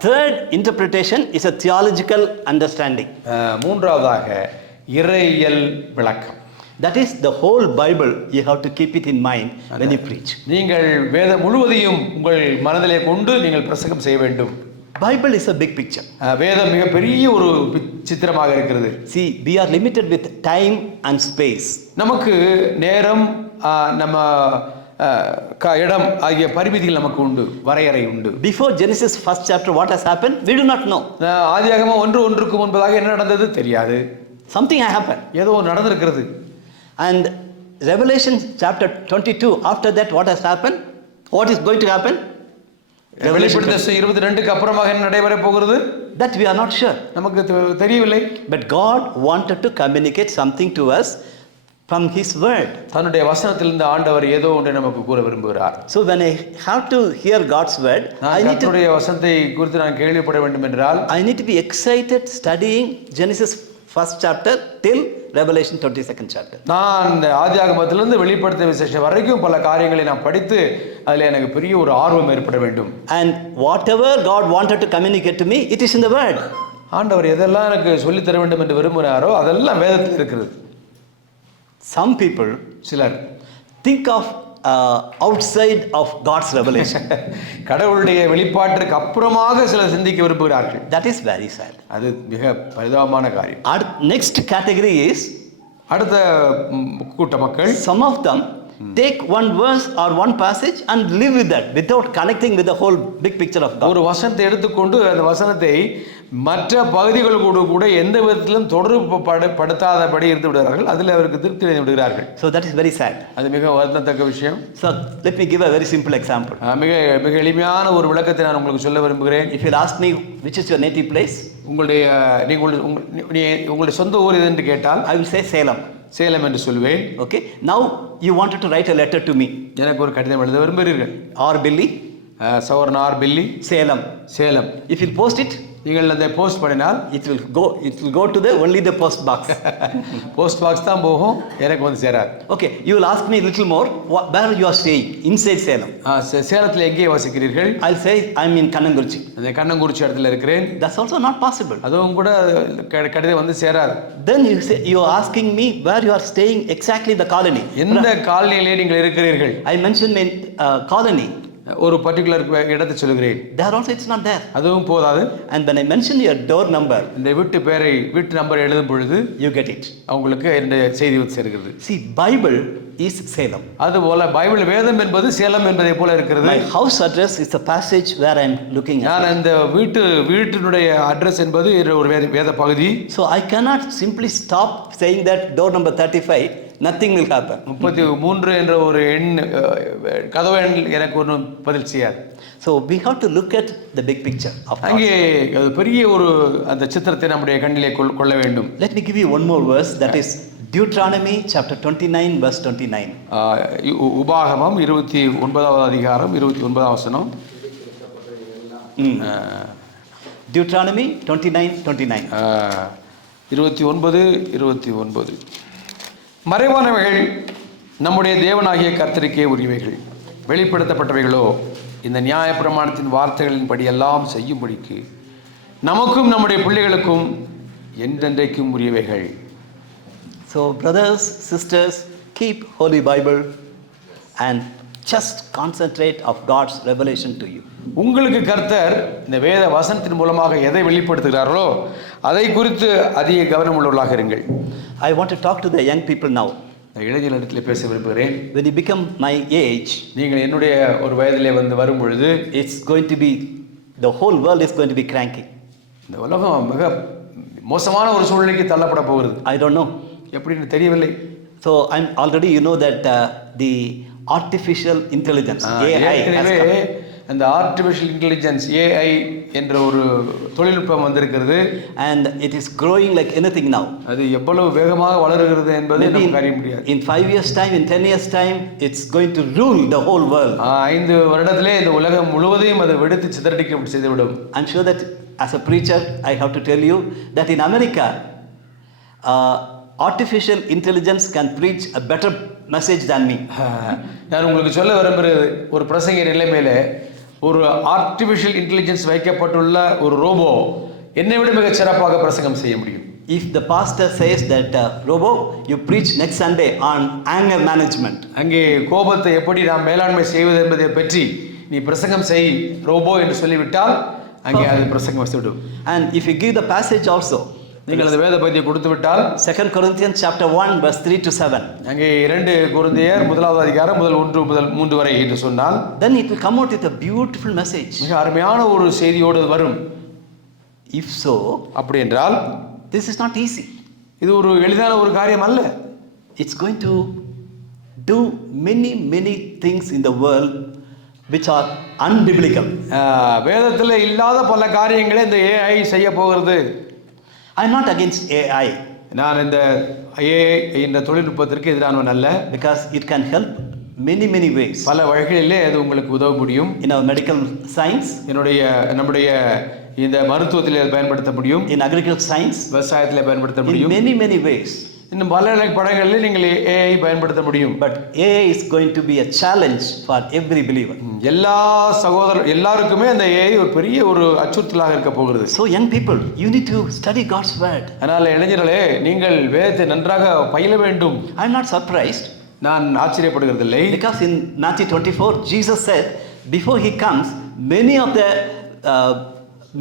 Third interpretation is a theological understanding. மூன்றாவதாக இறையியல் விளக்கம். That is the whole Bible, you have to keep it in mind when you preach. நீங்கள் வேதம் முழுவதையும் உங்கள் மனதிலே கொண்டு நீங்கள் பிரசங்கம் செய்ய வேண்டும். Bible is a big picture. வேதம் மிக பெரிய ஒரு சித்திரமாக இருக்கிறது. See, we are limited with time and space. நமக்கு நேரம் நம்ம இடம் ஆகிய பரிமிதிகள் நமக்கு உண்டு, வரையறை உண்டு. Before Genesis first chapter, what has happened? We do not know. ஆதியாகமம் 1:1 முன்பதாக என்ன நடந்தது தெரியாது. Something happened. ஏதோ நடந்திருக்கிறது. And Revelation chapter 22, after that what has happened? What is going to happen? வெளிப்படுத்தல் 22க்கு அப்புறமாக என்ன நடைபெற போகிறது? That we are not sure. நமக்கு தெரியவில்லை. But God wanted to communicate something to us from his word. தன்னுடைய வசனத்திலிருந்து ஆண்டவர் ஏதோ ஒன்றை நமக்கு கூற விரும்புகிறார். So when I have to hear God's word, கர்த்தருடைய வசனத்தை குறித்து நான் கேள்விப்பட வேண்டும் என்றால் I need to be excited studying Genesis first chapter till Revelation 22nd chapter. நான் ஆதியாகமத்திலிருந்து வெளிப்படுத்தின விசேஷம் வரைக்கும் பல காரியங்களை நான் படித்து அதில் எனக்கு பெரிய ஒரு ஆர்வம் ஏற்பட வேண்டும். And whatever God wanted to communicate to me, it is in the word. ஆண்டவர் எதெல்லாம் எனக்கு சொல்லித் தர வேண்டும் என்று விரும்புகிறாரோ அதெல்லாம் வேதத்தில் இருக்கிறது. Some people சிலர் think of outside of God's revelation. கடவுளுடைய வெளிப்பாட்டிற்கு அப்புறமாக சிலர் சிந்திக்க விரும்புகிறார்கள். That is very sad. அது மிக பரிதாபமான காரியம். Next category is அடுத்த கூட்ட மக்கள், some of them take one verse or one passage and live with that without connecting with the whole big picture of God. ஒரு வசனத்தை எடுத்துக்கொண்டு அந்த வசனத்தை மற்ற பகுதிகளோடு கூட எந்த விதத்திலும் தொடர்பு படுத்தாதபடி இருந்து விடுகிறார்கள். அதில் அவருக்கு திருப்தி அடைந்து விடுகிறார்கள். So that is very sad. அது மிக வருத்தத்தக்க விஷயம். So let me give a very simple example. மிக எளிமையான ஒரு விளக்கத்தை நான் உங்களுக்கு சொல்ல விரும்புகிறேன். If you ask me which is your native place, உங்களுடைய சொந்த ஊர் எது என்று கேட்டால் I will say Salem. Salem என்று சொல்வேன். Okay, now you wanted to write a letter to me. எனக்கு ஒரு கடிதம் எழுத விரும்புகிறீர்கள். Or Billy, சவர்ண or Billy, Salem. Salem. If you post it, நீங்கள் அதை போஸ்ட் பண்ணினால் it will go to only the post box. Post box தான் போகும், எனக்கு வந்து சேராது. Okay, you will ask me a little more, where you are staying? Inside Salem. சேலத்தில் எங்கே வசிக்கிறீர்கள்? I'll say I'm in Kannanguruchi. அந்த கண்ணங்குறிச்சி இடத்துல இருக்கிறேன். That's also not possible. அதுவும் கூட கடிதம் வந்து சேராது. Then you are asking me where you are staying exactly the colony. எந்த காலனியிலே நீங்கள் இருக்கிறீர்கள்? I mentioned in colony. ஒரு பர்டிகுலர் இடத்தை சொல்கிறேன். There also it's not there. அதுவும் போதாது. And when I mention your door number, இந்த வீட்டு நம்பர் எழுதும் பொழுது you get it. அவங்களுக்கு இந்த செய்தி வந்து சேர்க்கிறது. See, Bible is Salem. அதுபோல பைபிள் வேதம் என்பது சேலம் என்பதை போல இருக்கிறது. My house address is the passage where I am looking at. நான் அந்த வீட்டினுடைய அட்ரஸ் என்பது ஒரு வேத பகுதி. So I cannot simply stop saying that door number 35. Nothing will happen. 33 என்ற ஒரு எண் கதவு எண் எனக்கு ஒன்றும் பதில் செய்யாது. So we have to look at the big picture of God. அங்கே பெரிய ஒரு அந்த சித்திரத்தை நம்முடைய கண்ணிலே கொள்ள வேண்டும். Let me give you one more verse, that is Deuteronomy chapter 29 verse 29. உபாகமம் 29வது அதிகாரம் 29வது வசனம். Deuteronomy 29:29. 29. மறைவானவைகள் நம்முடைய தேவனாகிய கர்த்தருக்கே உரியவைகள், வெளிப்படுத்தப்பட்டவைகளோ இந்த நியாயப்பிரமாணத்தின் வார்த்தைகளின் படியெல்லாம் செய்யும்படிக்கு நமக்கும் நம்முடைய பிள்ளைகளுக்கும் என்றென்றைக்கும் உரியவைகள். So brothers, sisters, keep Holy Bible and just concentrate of God's revelation to you. உங்களுக்கு கர்த்தர் இந்த வேத வசனத்தின் மூலமாக எதை வெளிப்படுத்துகிறார்களோ அதை குறித்து அதிக கவனம் உள்ளவர்களாக இருங்கள். I want to talk to the young people now. இளைஞர்களிடத்தில் பேச விரும்புகிறேன். When you become my age, நீங்கள் என்னுடைய ஒரு வயதிலே வரும் பொழுது it's going to be, the whole world is going to be cranky. இந்த உலகம் மிக மோசமான ஒரு சூழ்நிலைக்கு தள்ளப்பட போகிறது. I don't know. எப்படின்னு தெரியவில்லை. So I'm already, you know that the artificial intelligence, AI, has come. அந்த ஆர்டிஃபிஷியல் இன்டெலிஜென்ஸ் AI என்ற ஒரு தொழில்நுட்பம் வந்திருக்கிறது. And it is growing like anything now. அது எவ்வளவு வேகமாக வளருகிறது என்பதை நமக்கு அறிய முடியாது. In 5 years time, in 10 years time, it's going to rule the whole world. 5 வருடத்திலே இந்த உலகம் முழுவதையும் அது வெடித்து சிதறடிக்க செய்துவிடும். I'm sure that as a preacher, I have to tell you that in America, artificial intelligence can preach a better message than me. நான் உங்களுக்கு சொல்ல விரும்புகிறது, ஒரு பிரசங்க நிலைமையில ஒரு ஆர்டிஃபிஷியல் இன்டெலிஜென்ஸ் வைக்கப்பட்டுள்ள ஒரு ரோபோ என்னை விட மிகச் சிறப்பாக பிரசங்கம் செய்ய முடியும். If the pastor says that, Robo, you preach next Sunday on anger management. அங்கே கோபத்தை எப்படி நாம் மேலாண்மை செய்வது என்பதை பற்றி நீ பிரசங்கம் செய் ரோபோ என்று சொல்லிவிட்டால் அங்கே அது பிரசங்கம் வசிவிடும். And if you give the passage also, நீங்கள் அந்த வேத பகுதியை கொடுத்து விட்டால் 2 Corinthians chapter 1 verse 3 to 7. அங்கே 2 கொரிந்தியர் 1வது அதிகாரம் முதல் 1 முதல் 3 வரை என்று சொன்னால் then it will come out with a beautiful message. மிக அருமையான ஒரு செய்தியோடு வரும். If so, அப்படி என்றால் this is not easy. இது ஒரு எளிதான ஒரு காரியம் அல்ல. It's going to do many things in the world which are unbiblical. வேதத்தில் இல்லாத பல காரியங்களை இந்த AI செய்ய போகிறது. I'm not against AI. நான் இந்த AI என்ற தொழில்நுட்பத்திற்கு எதிரானவன் அல்ல. Because it can help many ways. பல வழிகளிலே அது உங்களுக்கு உதவ முடியும். In our medical science, நம்முடைய இந்த மருத்துவத்திலே பயன்படுத்த முடியும். in agricultural science, விவசாயத்திலே பயன்படுத்த முடியும். in many ways. இன்னும் பல படங்களில் நீங்கள் AI பயன்படுத்த முடியும். But AI is going to be a challenge for every believer. எல்லாருக்குமே அந்த AI ஒரு பெரிய ஒரு அச்சுறுத்தலாக இருக்க போகிறது. So young people, you need to study God's word. அதனால இளைஞர்களே, நீங்கள் வேதத்தை நன்றாக பயில வேண்டும். I'm not surprised. நான் ஆச்சரியப்படுகிறதில்லை. Because in Matthew 24, Jesus said, before he comes, many of the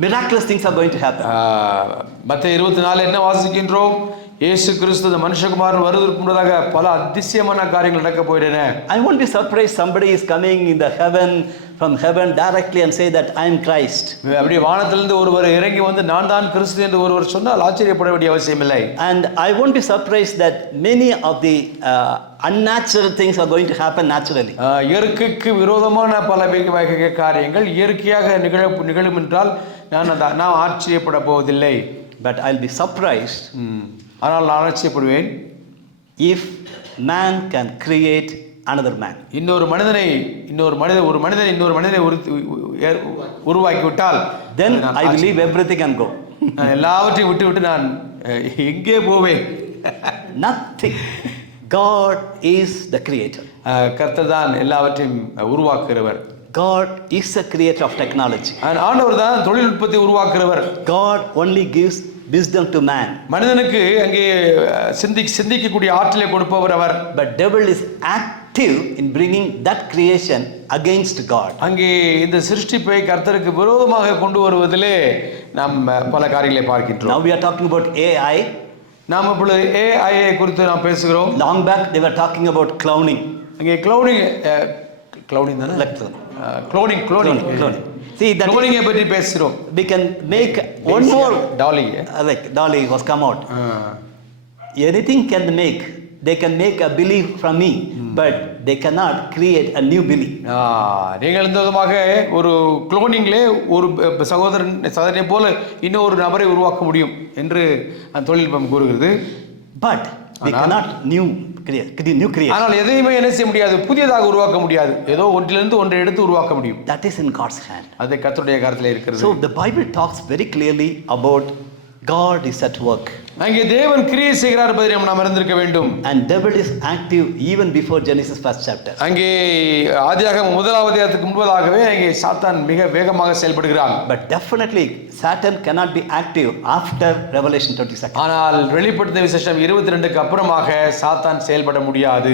miraculous things are going to happen. மத்தேயு 24 என்ன வாசிக்கின்றோம்? இயேசு கிறிஸ்து மனுஷகுமாரன் வருவதற்கு முன்னதாக பல அதிசயமான காரியங்கள் நடக்க போயின. I won't be surprised somebody is coming in the heaven, from heaven directly and say that I am Christ. அப்படியே வானத்திலிருந்து ஒருவர் இறங்கி வந்து நான் தான் கிறிஸ்து என்று ஒருவர் சொன்னால் ஆச்சரியப்பட வேண்டிய அவசியம் இல்லை. And I won't be surprised that many of the unnatural things are going to happen naturally. இயற்கைக்கு விரோதமான பல வகை காரியங்கள் இயற்கையாக நிகழும் என்றால் நான் ஆச்சரியப்பட போவதில்லை. But I'll be surprised ஆனால் நான் ஆச்சரியப்படுவேன் if man can create another man. ஒரு மனிதனை உருவாக்கி விட்டால் then I will leave everything and go. நான் எல்லாவற்றையும் விட்டு நான் எங்கே போவேன்? Nothing. God is the creator. கர்த்தர் தான் எல்லாவற்றையும் உருவாக்குகிறவர். God is the creator of technology. ஆண்டவர் தான் தொழில்நுட்பத்தை உருவாக்குகிறவர். God only gives wisdom to man. மனிதனுக்கு அங்கே சிந்திக்கக்கூடிய ஆற்றலை கொடுப்பவர் அவர். But devil is active in bringing that creation against God. அங்கே இந்த சிருஷ்டிப்பை கர்த்தருக்கு விரோதமாக கொண்டு வருவதிலே நாம் பல காரியங்களை பார்க்கின்றோம். Now we are talking about AI. நாம் இப்பொழுது AI குறித்து நாம் பேசுகிறோம். Long back they were talking about cloning. அங்கே cloning தானே? Cloning. See that cloning பற்றி பேசுகிறோம். We can make one more dolly. Like dolly was come out. Anything can make. They can make a belief from me, but they cannot create a new belief. நீங்கள் இந்த விதமாக ஒரு குளோனிங்லே ஒரு சகோதரனை போல இன்னொரு நபரை உருவாக்க முடியும் என்று அந்த தொழில்நுட்பம் கூறுகிறது. But they cannot new create. ஆனால் எதையுமே என்ன செய்ய முடியாது, புதியதாக உருவாக்க முடியாது. ஏதோ ஒன்றிலிருந்து ஒன்றை எடுத்து உருவாக்க முடியும். That is in God's hand. அது கர்த்தருடைய கரத்திலே இருக்கிறது. So the Bible talks very clearly about God is at work. அங்கே தேவன் கிரியை செய்கிறார் என்பதை நாம் அறிந்திருக்க வேண்டும். And devil is active even before Genesis first chapter. அங்கே ஆதியாகமம் 1வது அதிகாரத்துக்கு முன்பதாகவே அங்கே சாத்தான் மிக வேகமாக செயல்படுகிறான். But definitely Satan cannot be active after Revelation 22. ஆனால் வெளிப்படுத்தின விசேஷம் 22க்கு அப்புறமாக சாத்தான் செயல்பட முடியாது.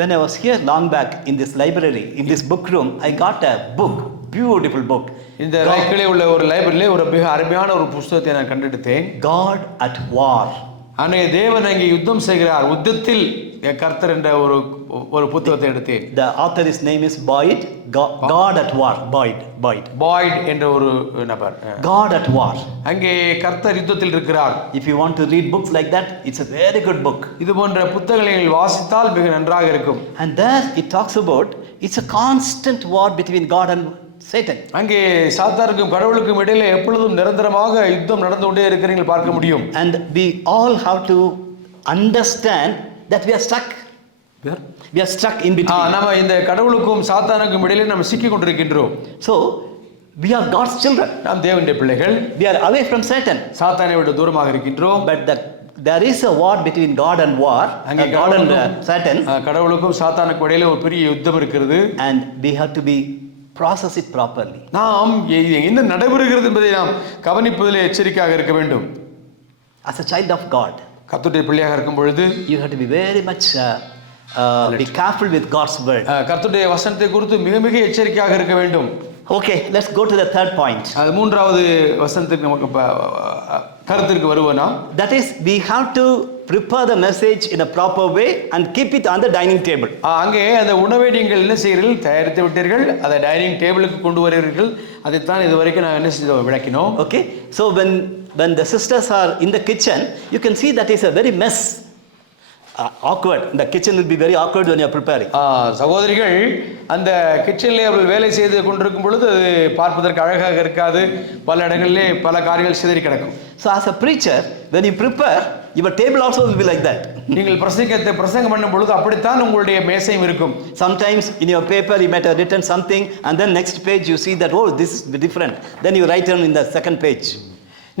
When I was here long back in this library, in this book room, I got a book, beautiful book. இந்த லைப்ரரியிலே உள்ள ஒரு லைப்ரரியிலே ஒரு மிக அருமையான ஒரு புத்தகத்தை நான் கண்டெடுத்தேன். God at War. அன்றைய தேவன் அங்கே யுத்தம் செய்கிறார். யுத்தத்தில் கர்த்தர் என்ற ஒரு புத்தகத்தை எடுத்தேன். The author's name is Boyd. God at war. பாய்ட் என்ற ஒரு நபர். God at war. அங்கே கர்த்தர் யுத்தத்தில் இருக்கிறார். If you want to read books like that, it's a very good book. இது போன்ற புத்தகங்களை வாசித்தால் மிக நன்றாக இருக்கும். And there it talks about it's a constant war between God and Satan. அங்கே சாத்தானுக்கும் கடவுளுக்கும் இடையில எப்பொழுதும் நிரந்தரமாக யுத்தம் நடந்து கொண்டே இருக்கிறீர்கள் பார்க்க முடியும். And we all have to understand that we are stuck. We are stuck in between. நம்ம இந்த கடவுளுக்கும் சாத்தானுக்கும் இடையில நம்ம சிக்கி கொண்டிருக்கின்றோம். So we are God's children. நாம் தேவனுடைய பிள்ளைகள். We are away from Satan. சாத்தானை விட்டு தூரமாக இருக்கின்றோம். But there is a war between God and God and Satan. கடவுளுக்கும் சாத்தானுக்கும் இடையில ஒரு பெரிய யுத்தம் இருக்கிறது. And we have to process it properly. நாம் என்ன நடைபெறுகிறது என்பதை நாம் கவனிப்பதில் எச்சரிக்கையாக இருக்க வேண்டும். As a child of God, கர்த்தருடைய பிள்ளையாக இருக்கும் பொழுது you have to be very much be careful with God's word. கர்த்தருடைய வசனத்தை குறித்து மிக மிக எச்சரிக்கையாக இருக்க வேண்டும். Okay, let's go to the third point. அது மூன்றாவது வசனத்துக்கு நமக்கு கருத்திற்கு வருவோம். That is, we have to prepare the message in a proper way and keep it on the dining table. அங்கே அந்த உணவை நீங்கள் என்ன செய்கிறீர்கள்? தயாரித்து விட்டீர்கள், அதை டைனிங் டேபிளுக்கு கொண்டு வருகிறீர்கள். அதைத்தான் இதுவரைக்கும் நான் என்ன செய்து விளக்கினோம். Okay, so when the sisters are in the kitchen, you can see that is a very mess. Awkward. The kitchen will be very awkward when you are preparing. சகோதரிகள் அந்த கிச்சனிலே அவர்கள் வேலை செய்து கொண்டிருக்கும் பொழுது அது பார்ப்பதற்கு அழகாக இருக்காது. பல இடங்களிலே பல காரியங்கள் சிதறி கிடக்கும். So as a preacher, when you prepare, your table also will be like that. நீங்கள் பிரசங்கம் பண்ணும் பொழுது அப்படித்தான் உங்களுடைய மேசையும் இருக்கும். Sometimes in your paper you might have written something and then next page you see that oh this is different. Then you write it in the second page.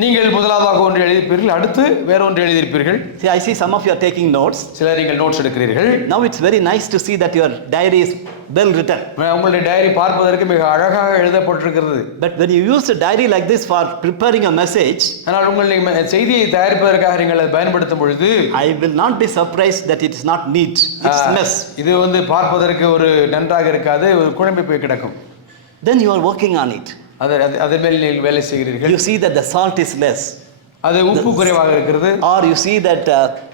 நீங்கள் முதலாவதாக ஒன்று எழுதியிருப்பீர்கள், அடுத்து வேற ஒன்று எழுதியிருப்பீர்கள். See, I see some of you are taking notes. சிலர் நீங்கள் notes எடுக்கிறீர்கள். Now it's very nice to see that your diary is well written. உங்களுடைய டைரி பார்ப்பதற்கு மிக அழகாக எழுதப்பட்டிருக்கிறது. But when you use a diary like this for preparing a message, ஆனால் உங்களுடைய செய்தியை தயாரிப்பதற்காக நீங்கள் அதை பயன்படுத்தும் பொழுது I will not be surprised that it is not neat. It's mess. இது பார்ப்பதற்கு ஒரு நன்றாக இருக்காது, ஒரு குழம்பி போய் கிடக்கும். Then you are working on it. அதன் மேல் நீங்கள் வேலை செய்கிறீர்கள். You see that the salt is less. அது உப்பு குறைவாக இருக்கிறது. Or you see that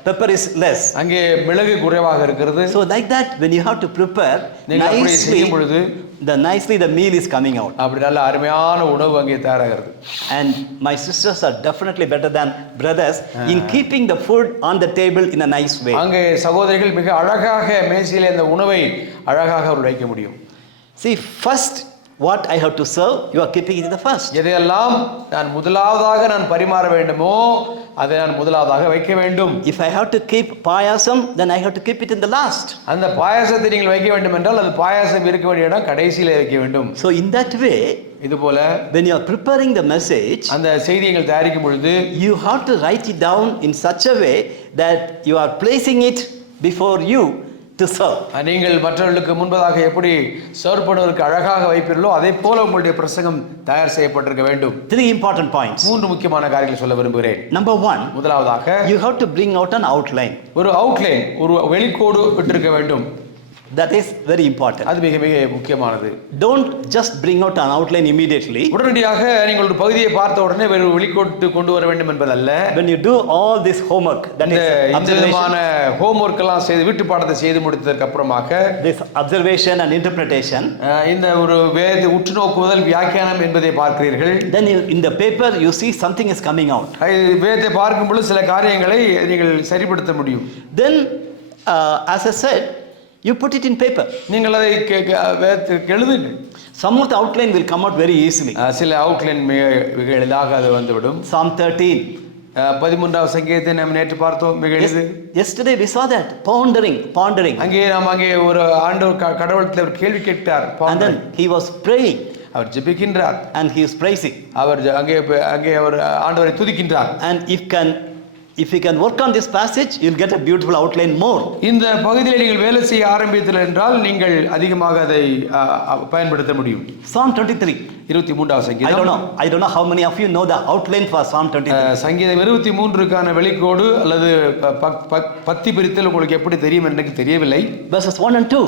pepper is less. அங்கே மிளகு குறைவாக இருக்கிறது. So like that when you have to prepare nicely the meal is coming out. அப்படி நல்ல அருமையான உணவு அங்கே தயாராகிறது. And my sisters are definitely better than brothers in keeping the food on the table in a nice way. அங்கே சகோதரிகள் மிக அழகாக மேசையிலே அந்த உணவை அழகாக வைக்க முடியும். See, first what I have to serve, you are keeping it in the first. எதையெல்லாம் நான் முதலாவதாக நான் பரிமாற வேண்டுமோ அதை நான் முதலாவதாக வைக்க வேண்டும். If I have to keep payasam, then I have to keep it in the last. அந்த பாயாசத்தை நீங்கள் வைக்க வேண்டும் என்றால் அது பாயாசம் இருக்க வேண்டிய இடம் கடைசியில வைக்க வேண்டும். So in that way, இதுபோல when you are preparing the message, அந்த செய்தியை நீங்கள் தயாரிக்கும் பொழுது you have to write it down in such a way that you are placing it before you to serve. நீங்கள் மற்றவர்களுக்கு முன்பதாக எப்படி சர்வ் பண்ணுவதற்கு அழகாக வைப்பீர்களோ அதே போல உங்களுடைய பிரசங்கம் தயார் செய்யப்பட்டிருக்க வேண்டும். 3 important points. 3 முக்கியமான காரியங்களை சொல்ல விரும்புகிறேன். Number 1, முதலாவதாக you have to bring out an outline. ஒரு அவுட்லைன், ஒரு வெளிக்கோடு விட்டிருக்க வேண்டும். That is very important. அது மிக மிக முக்கியமானது. Don't just bring out an outline immediately. உடனடியாக நீங்கள் ஒரு பகுதியை பார்த்த உடனே வேறு வெளிக்கோட்டு கொண்டு வர வேண்டும் என்பதல்ல. When you do all this homework, that is observation, homework எல்லாம் செய்து வீட்டு பாடத்தை செய்து முடித்ததற்கு அப்புறமாக this observation and interpretation, இந்த ஒரு வேத உற்றுநோக்குதல் வியாக்கியானம் என்பதை பார்க்கிறீர்கள். then in the paper you see something is coming out. வேதத்தை பார்க்கும் பொழுது சில காரியங்களை நீங்கள் சரிப்படுத்த முடியும். Then as I said, you put it in paper. நீங்கள் அதை எழுதுங்கள். Some of the outline will come out very easily. சில அவுட்லைன் மிக எளிதாக அது வந்துவிடும். Psalm 13, 13வது சங்கீதத்தை நாம் நேற்று பார்த்தோம். மிக எளிது. Yesterday we saw that pondering. அங்கே அங்கே ஒரு ஆண்டவர் கடவுளத்தில் ஒரு கேள்வி கேட்டார். And then he was praying. Our ஜெபிக்கின்றார். And he is praising. அவர் அங்கே அவர் ஆண்டவரை துதிக்கின்றார். And if you can work on this passage, you'll get a beautiful outline more. இந்த பகுதியில் நீங்கள் வேலை செய்ய ஆரம்பித்தீர்கள் என்றால் நீங்கள் அதிகமாக அதை பயன்படுத்த முடியும். Psalm 23. 23வது I சங்கீதம். don't know how many of you know the outline for Psalm 23. சங்கீதம் 23க்கான வெளிக்கோடு அல்லது பத்தி பிரித்தல் உங்களுக்கு எப்படி தெரியும் எனக்கு தெரியவில்லை. Verses 1 and 2.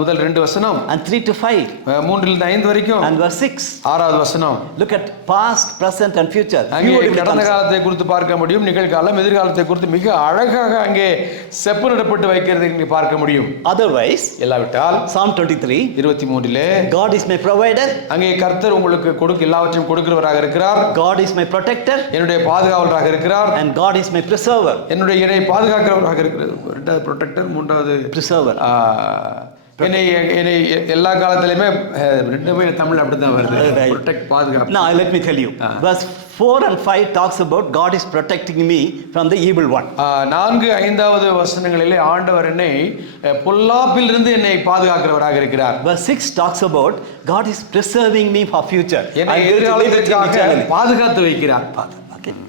முதல் 2 வசனம் And 3 to 5. 3 லிருந்து 5 வரைக்கும். And verse 6. 6வது வசனம். Look at past, present and future. அங்கே கடந்த காலத்தை குறித்து பார்க்க முடியும், நிகழ்காலம் எதிர்காலத்தை குறித்து மிக அழகாக அங்கே செப்பனிடப்பட்டு வைக்கிறதை நீங்க பார்க்க முடியும். Otherwise, இல்லாவிட்டால் Psalm 23. 23லே God is my provider. அங்கே கர்த்தர் உங்களுக்கு எல்லாவற்றையும் கொடுக்கிறவராக இருக்கிறார். God is my protector. என்னுடைய பாதுகாவலராக இருக்கிறார். And God is my preserver. என்னுடைய என்னை பாதுகாக்கிறவராக இருக்கிறார். இரண்டாவது ப்ரொடெக்டர், மூன்றாவது preserver. என்னை எல்லா காலத்திலுமே ரெண்டுமே தமிழ் அப்படிதான் வருது. protect பாதுகாப்பு. Now let me tell you. Verse 4 and 5 talks about God is protecting me from the evil one. 4, 5வது வசனங்களிலே ஆண்டவர் என்னை பொல்லாப்பிலிருந்து என்னை பாதுகாக்கிறவராக இருக்கிறார். Verse 6 talks about God is preserving me for future. என்னை எதிர்காலத்திற்காக பாதுகாத்து வைக்கிறார்.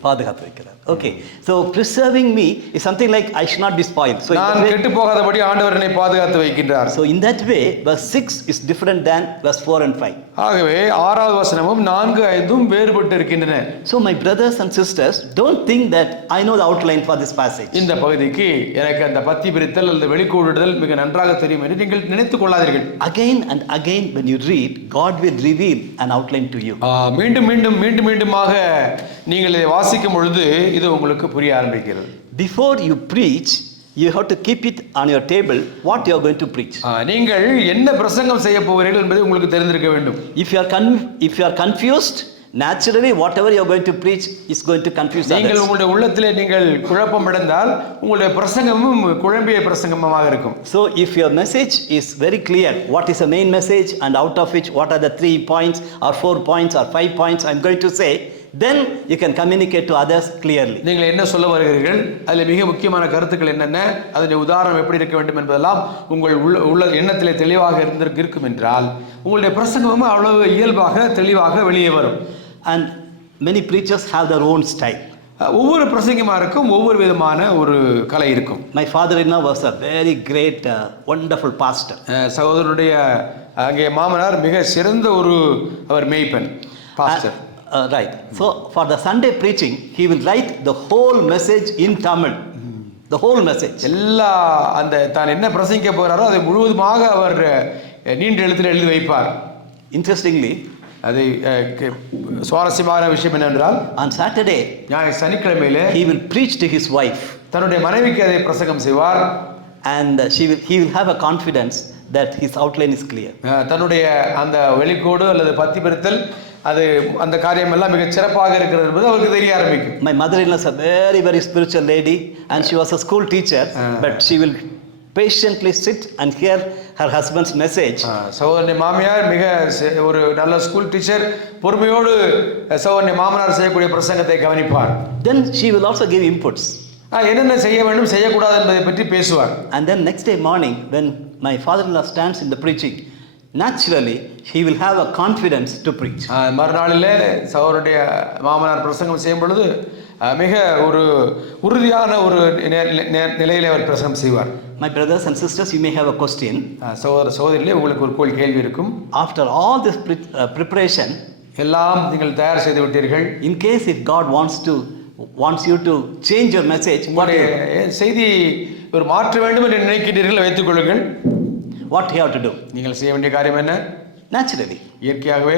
பாதுகாத்து வைக்கிறார். Okay, so preserving me is something like I should not be spoiled. So நான் கெட்டு போகாதபடி ஆண்டவர் என்னை பாதுகாத்து வைக்கின்றார். So in that way verse 6 is different than verse 4 and 5. ஆகவே 6வது வசனமும் 4, 5ம் வேறுபட்டு இருக்கின்றன. So my brothers and sisters, don't think that I know the outline for this passage. இந்த பகுதிக்கு எனக்கு அந்த பத்தி பிரித்தல் அல்லது வெளிக்கோடுதல் மிக நன்றாக தெரியும் என்று நீங்கள் நினைத்துக் கொள்ளாதீர்கள். Again and again when you read, God will reveal an outline to you. மீண்டுமாக நீங்கள் இதை வாசிக்கும் பொழுது இது உங்களுக்கு புரிய ஆரம்பிக்கிறது. Before you preach, you have to keep it on your table what you are going to preach. நீங்கள் என்ன பிரசங்கம் செய்ய போகிறீர்கள் என்பதை உங்களுக்கு தெரிந்திருக்க வேண்டும். If you are confused, naturally whatever you are going to preach is going to confuse others. நீங்கள் உங்களுடைய உள்ளத்திலே நீங்கள் குழப்பம் அடைந்தால் உங்களுடைய பிரசங்கமும் குழம்பிய பிரசங்கமாக இருக்கும். So if your message is very clear, what is the main message and out of which what are the 3 points or 4 points or 5 points I am going to say, then you can communicate to others clearly. நீங்கள் என்ன சொல்ல வருகிறீர்கள், அதில் மிக முக்கியமான கருத்துக்கள் என்னென்ன, அதனுடைய உதாரணம் எப்படி இருக்க வேண்டும் என்பதெல்லாம் உங்கள் உள்ள எண்ணத்திலே தெளிவாக இருக்கும் என்றால் உங்களுடைய பிரசங்கமும் அவ்வளவு இயல்பாக தெளிவாக வெளியே வரும். And many preachers have their own style. ஒவ்வொரு பிரசங்கமாருக்கும் ஒவ்வொரு விதமான ஒரு கலை இருக்கும். My father-in-law was a very great wonderful pastor. சகோதரனுடைய அங்கே மாமனார் மிக சிறந்த அவர் மேய்ப்பன், pastor. Right. So for the Sunday preaching, he will write the whole message in Tamil. The whole message. எல்லா அந்த தான் என்ன பிரசங்கிக்க போகிறாரோ அதை முழுவதுமாக அவர் நீண்ட எழுத்தில் எழுதி வைப்பார். Interestingly, அது சுவாரஸ்யமான விஷயம் என்னவென்றால் on Saturday, சனிக்கிழமையிலே he will preach to his wife. தன்னுடைய மனைவிக்கு அதை பிரசங்கம் செய்வார். And he will have a confidence that his outline is clear. தன்னுடைய அந்த வெளிக்கோடு அல்லது பத்தி பிரித்தல் அது அந்த காரியம் எல்லாம் மிக சிறப்பாக இருக்கிறது என்பது அவருக்கு தெரிய ஆரம்பிக்கும். My mother-in-law is a very very spiritual lady and she was a school teacher, but she will patiently sit and hear her husband's message. சகோதரனை மாமியார் மிக ஒரு நல்ல ஸ்கூல் டீச்சர், பொறுமையோடு சகோதரனை மாமனார் செய்யக்கூடிய பிரசங்கத்தை கவனிப்பார். Then she will also give inputs. என்னென்ன செய்ய வேண்டும் செய்யக்கூடாது என்பதை பற்றி பேசுவார். And then next day morning when my father-in-law stands in the preaching, naturally he will have a confidence to preach. மறுநாளிலே சகோதரனுடைய மாமனார் பிரசங்கம் செய்யும் பொழுது மிக ஒரு உறுதியான ஒரு நிலையிலே அவர் பிரசங்கம் செய்வார். My brothers and sisters, you may have a question. சகோதரிலே உங்களுக்கு ஒரு கேள்வி இருக்கும். After all this preparation, எல்லாம் நீங்கள் தயார் செய்து விட்டீர்கள். In case if God wants you to change your message, செய்தி ஒரு மாற்ற வேண்டும் என்று நினைக்கிறீர்கள் வைத்துக் கொள்ளுங்கள். What you have to do? நீங்கள் செய்ய வேண்டிய காரியம் என்ன? Naturally, இயற்கையாகவே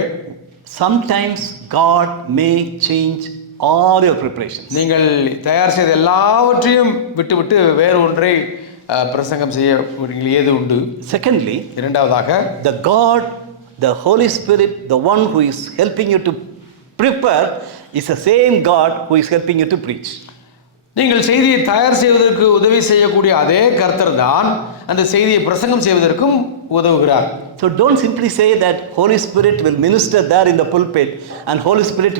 sometimes God may change all your preparations. நீங்கள் தயார் செய்த எல்லாவற்றையும் விட்டுவிட்டு வேறு ஒன்றை பிரசங்கம் செய்ய ஏது உண்டு. Secondly, இரண்டாவதாக the Holy Spirit, the one who is helping you to prepare, is the same God who is helping you to preach. நீங்கள் செய்தியை தயார் செய்வதற்கு உதவி செய்யக்கூடிய அதே கர்த்தர் தான் அந்த செய்தியை பிரசங்கம் செய்வதற்கும் உதவுகிறார். So don't simply say that Holy Spirit will minister there in the pulpit and Holy Spirit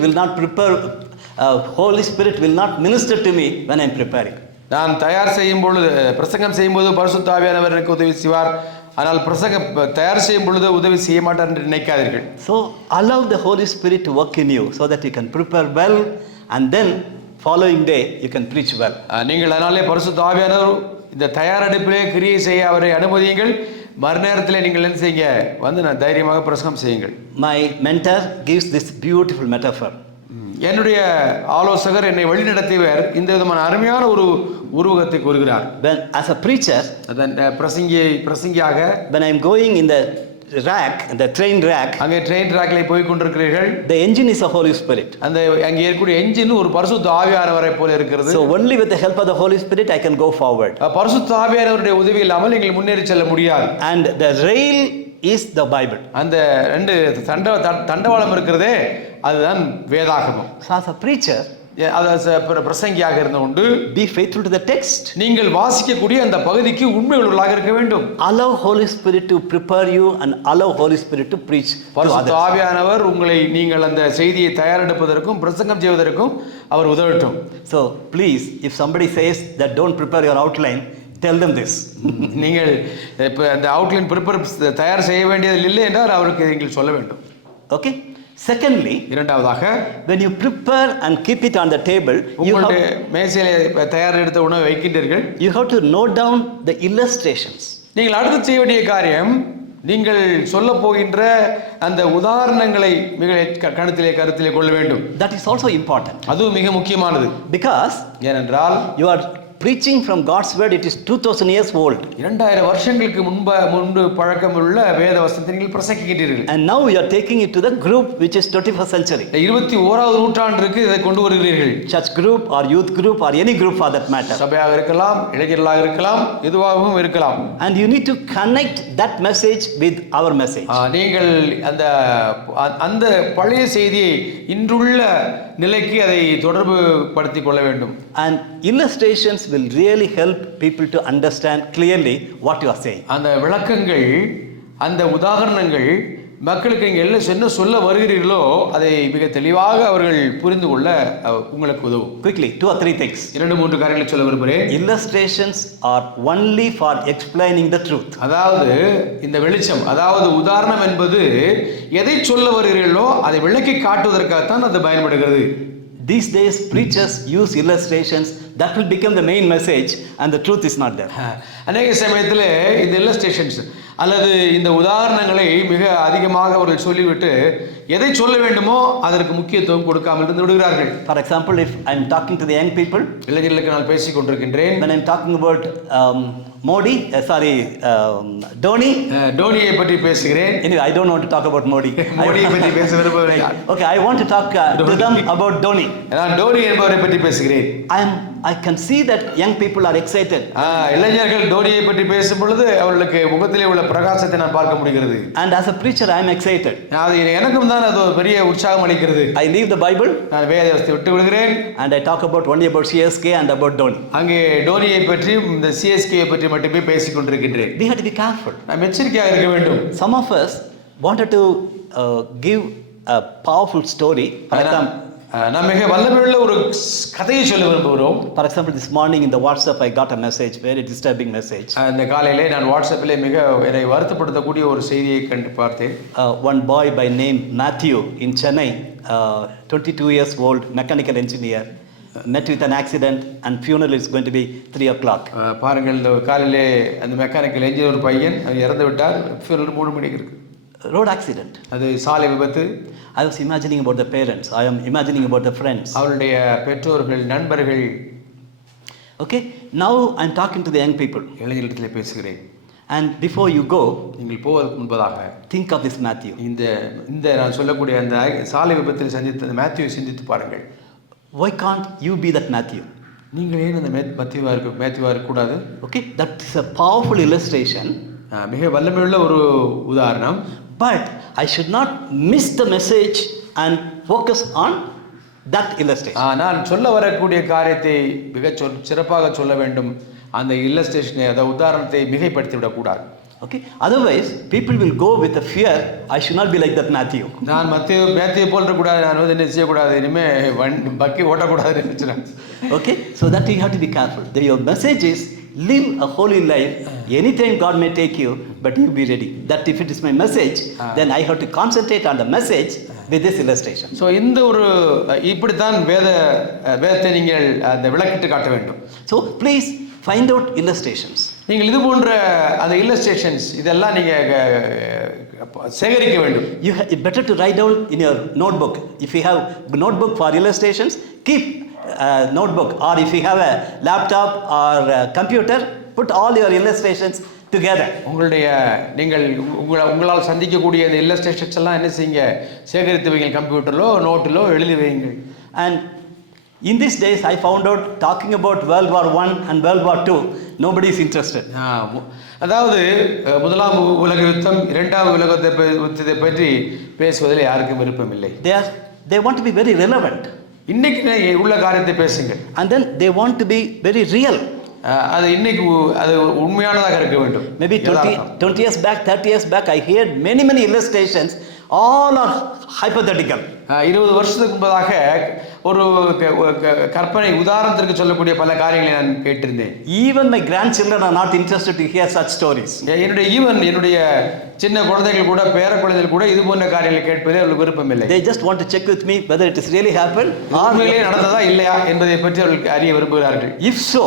will not minister to me when I am preparing. நான் தயார் செய்யும் பொழுது பிரசங்கம் செய்யும்போது பரிசுத்த ஆவியானவர் எனக்கு உதவி செய்வார், ஆனால் தயார் செய்யும் பொழுது உதவி செய்ய மாட்டார் என்று நினைக்காதீர்கள். So allow the Holy Spirit to work in you so that you can prepare well and then following day you can preach well. நீங்கள் அதனாலே பரிசுத்த ஆவியானவர் இந்த தயாரெடுப்பிலே கிரியை செய்ய அவரை அனுமதியுங்கள். மறுநேரத்தில் நீங்கள் என்ன செய்யுங்க, வந்து நான் தைரியமாக பிரசங்கம் செய்யுங்கள். My mentor gives this beautiful metaphor. என்னுடைய ஆலோசகர் என்னை வழிநடத்தியவர் இந்த விதமான அருமையான ஒரு உருவகத்தை கூறுகிறார். When as a preacher, அதன் பிரசங்கியாக when I am going in the rack, the train rack, அங்கே ட்ரெயின் ட்ராக்ல போய் கொண்டிருக்கிறீர்கள். the engine is the Holy Spirit. அந்த அங்கே இருக்கக்கூடிய என்ஜின் ஒரு பரிசுத்த ஆவியானவரை போல இருக்கிறது. So only with the help of the Holy Spirit I can go forward. பரிசுத்த ஆவியானவருடைய உதவி இல்லாமல் நீங்கள் முன்னேறி செல்ல முடியாது. And the rail is the Bible. அந்த ரெண்டு தண்டவாளம் இருக்கிறதே அதுதான் வேதாகமம். So as a preacher, அது பிரசங்கியாக இருந்து கொண்டு be faithful to the text. நீங்கள் வாசிக்கக்கூடிய அந்த பகுதிக்கு உண்மை உள்ளவர்களாக இருக்க வேண்டும். Allow Holy Spirit to prepare you and allow Holy Spirit to preach to பரிசுத்த others. ஆவியானவர் உங்களை நீங்கள் அந்த செய்தியை தயாரெடுப்பதற்கும் பிரசங்கம் செய்வதற்கும் அவர் உதவட்டும். So please, if somebody says that don't prepare your outline, tell them this. நீங்கள் இப்போ அந்த அவுட்லைன் தயார் செய்ய வேண்டியது இல்லை என்றால் அவருக்கு நீங்கள் சொல்ல வேண்டும். Okay? Secondly, இரண்டாவதாக, when you prepare and keep it on the table, உங்களுடைய மேசையிலே தயார் எடுத்த உணவை வைக்கின்றீர்கள். you have to note down the illustrations. நீங்கள் அடுத்து செய்ய வேண்டிய காரியம், நீங்கள் சொல்ல போகின்ற அந்த உதாரணங்களை மிக கருத்திலே கொள்ள வேண்டும். That is also important. அதுவும் மிக முக்கியமானது. Because ஏனென்றால் you are preaching from God's word, it is 2000 years old. 2000 வருஷங்களுக்கு முன்பு பழக்கமுள்ள வேத வசனத்தை நீங்கள் பிரசங்கிக்கிறீர்கள். And now you are taking it to the group which is 21st century. 21வது நூற்றாண்டுக்கு இதை கொண்டு வருகிறீர்கள். Church group or youth group or any group for that matter. சபையாக இருக்கலாம், இளைஞர்களாக இருக்கலாம், எதுவாகவும் இருக்கலாம். And you need to connect that message with our message. நீங்கள் அந்த பழைய செய்தியை இன்றுள்ள நிலைக்கு அதை தொடர்பு படுத்திக் கொள்ள வேண்டும். And illustrations will really help people to understand clearly what you are saying. அந்த விளக்கங்கள், அந்த உதாரணங்கள் மக்களுக்கு நீங்கள் என்ன சொல்ல வருகிறீர்களோ அதை மிக தெளிவாக அவர்கள் புரிந்து கொள்ள உங்களுக்கு உதவும். Quickly, 2 or 3 things. 2-3 காரியங்களை சொல்ல விரும்புகிறேன். Illustrations are only for explaining the truth. அதாவது இந்த வெளிச்சம், அதாவது உதாரணம் என்பது எதை சொல்ல வருகிறீர்களோ அதை விளக்கி காட்டுவதற்காகத்தான் அது பயன்படுகிறது. These days preachers use illustrations that will become the main message and the truth is not there. அநேக சமயத்தில் இந்த இல்லஸ்ட்ரேஷன்ஸ் அல்லது இந்த உதாரணங்களை மிக அதிகமாக அவர்கள் சொல்லிவிட்டு எதை சொல்ல வேண்டுமோ அதற்கு முக்கியத்துவம் கொடுக்காமல் இருந்து விடுகிறார்கள். For example, if I am talking to the young people, இளைஞர்களுக்கு நான் பேசிக் கொண்டிருக்கின்றேன். when I am talking about டோனியை பற்றி பேசுகிறேன். Anyway, I don't want to talk about Modi. மோடியை பற்றி பேச விரும்பவில்லை. Okay, I want to talk to them about Dhoni. நான் டோனி என்பவரை பற்றி பேசுகிறேன். I can see that young people are excited. இளைஞர்கள் டோனியை பற்றி பேசும் பொழுது அவர்களுக்கு முகத்திலே உள்ள பிரகாசத்தை நான் பார்க்க முடிகிறது. And as a preacher I am excited. அது எனக்கும் தான் அது பெரிய உற்சாகம் அளிக்கிறது. I leave the Bible. நான் வேதத்தை விட்டு விடுகிறேன். And I talk only about CSK and about Dhoni. அங்கே டோனியை பற்றி இந்த சிஎஸ்கே பற்றி மட்டுமே பேசிக் கொண்டிருக்கின்றேன். We have to be careful. நாம் எச்சரிக்கையாக இருக்க வேண்டும். Some of us wanted to give a powerful story. For example, நாம் மிக வல்லமையுள்ள ஒரு கதையை சொல்ல விரும்புகிறோம். For example, this morning in the WhatsApp I got a message, very disturbing message. இந்த காலையிலே நான் வாட்ஸ்அப்பிலே மிக என்னை வருத்தப்படுத்தக்கூடிய ஒரு செய்தியை கண்டு பார்த்தேன். One boy by name Matthew in Chennai, 22 years old, mechanical engineer, met with an accident and funeral is going to be 3 o'clock. பாருங்கள், இந்த காலையிலே அந்த மெக்கானிக்கல் என்ஜினியர் ஒரு பையன் இறந்து விட்டார். funeral 3 மணிக்கு இருக்கு. Road accident. அது சாலை விபத்து. I was imagining about the parents. I am imagining about the friends. அவருடைய பெற்றோர்கள், நண்பர்கள். Okay, now I am talking to the young people. இளைஞர்களிடத்தில் பேசுகிறேன். And before you go, நீங்கள் போவதற்கு முன்பதாக think of this Matthew. இந்த நான் சொல்லக்கூடிய அந்த சாலை விபத்தில் சந்தித்த மேத்யூவை சிந்தித்து பாருங்கள். Why can't you be that Matthew? நீங்கள் ஏன் அந்த மேத்யூவா இருக்கக்கூடாது? Okay, that is a powerful illustration. மிக வல்லமையுள்ள ஒரு உதாரணம். But I should not miss the message and focus on that illustration. நான் சொல்ல வரக்கூடிய காரியத்தை மிக சிறப்பாக சொல்ல வேண்டும். அந்த இல்லஸ்ட்ரேஷனை, அந்த உதாரணத்தை மிகைப்படுத்தி விடக்கூடாது. Okay, otherwise people will go with a fear. I should not be like that Matthew. நான் மேத்யூ போல் இருக்கக்கூடாது, நான் வந்து என்ன செய்யக்கூடாது, இனிமேல் பக்கி ஓட்டக்கூடாதுன்னு நினைக்கிறேன். Okay, so that you have to be careful. Your message is live a holy life. Anytime God may take you, but you be ready. That if it is my message, then I have to concentrate on the message with this illustration. So இந்த ஒரு இப்படித்தான் வேதத்தை நீங்கள் அந்த விளக்கிட்டு காட்ட வேண்டும். So please find out illustrations. நீங்கள் இது போன்ற அந்த இல்லஸ்ட்ரேஷன்ஸ் இதெல்லாம் நீங்கள் சேகரிக்க வேண்டும். It's better to write down in your notebook. If you have notebook for illustrations, keep notebook, or if you have a laptop or a computer, put all your illustrations together. நீங்கள் உங்களால் சந்திக்கக்கூடிய இந்த illustrations எல்லாம் என்ன செய்யுங்க, சேகரித்து வைங்க, கம்ப்யூட்டரிலோ நோட்டிலோ எழுதி வைங்கள். And in these days I found out talking about World War I and World War II, nobody is interested. அதாவது முதலாம் உலக யுத்தம், இரண்டாவது உலக யுத்தத்தை பற்றி பேசுவதில் யாருக்கும் விருப்பம் இல்லை. They want to be very relevant. இன்னைக்கு உள்ள காரியத்தை பேசுங்க. And then they want to be very real. அது இன்னைக்கு அது உண்மையானதாக இருக்க வேண்டும். Maybe 20 years back, 30 years back, I heard many illustrations. All are hypothetical. 20 வருஷத்துக்கு முன்பதாக ஒரு கற்பனை உதாரணத்திற்கு சொல்லக்கூடிய பல காரியங்களை நான் கேட்டிருந்தேன். Even my grandchildren are not interested to hear such stories. என்னுடைய சின்ன குழந்தைகள் கூட, பேர குழந்தைகள் கூட இது போன்ற காரியங்களை கேட்பதில் அவர்களுக்கு விருப்பம் இல்லை. They just want to check with me whether it is really happened or உண்மையிலே நடந்ததா இல்லையா என்பதை பற்றி அவர்கள் அறிய விரும்புகிறார்கள். If so,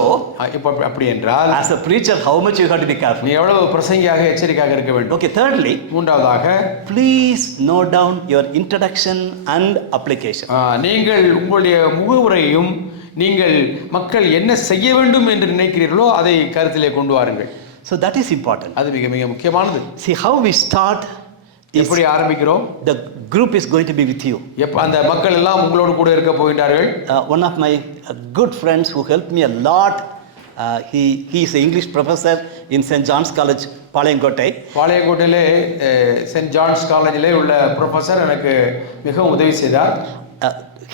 இப்போ அப்படி என்றால் as a preacher, how much you have to be careful. நீ எவ்வளவு பிரசங்கியாக எச்சரிக்கையாக இருக்க வேண்டும். Okay, thirdly, மூன்றாவதாக, please note down your introduction and application. நீங்கள் உங்களுடைய முகவுரையும் நீங்கள் மக்கள் என்ன செய்ய வேண்டும் என்று நினைக்கிறீர்களோ அதை கருத்திலே கொண்டு வாருங்கள். So that is important. அது மிக மிக முக்கியமானது. See how we start. எப்படி ஆரம்பிக்கிறோம்? The group is going to be with you. அந்த மக்கள் எல்லாம் உங்களோடு கூட இருக்க போகிறார்கள். One of my good friends who helped me a lot, he is an English professor in St. John's College, Palayamkottai. பாளையங்கோட்டையிலே சென்ட் ஜான்ஸ் காலேஜிலே உள்ள ப்ரொஃபஸர் எனக்கு மிகவும் உதவி செய்தார்.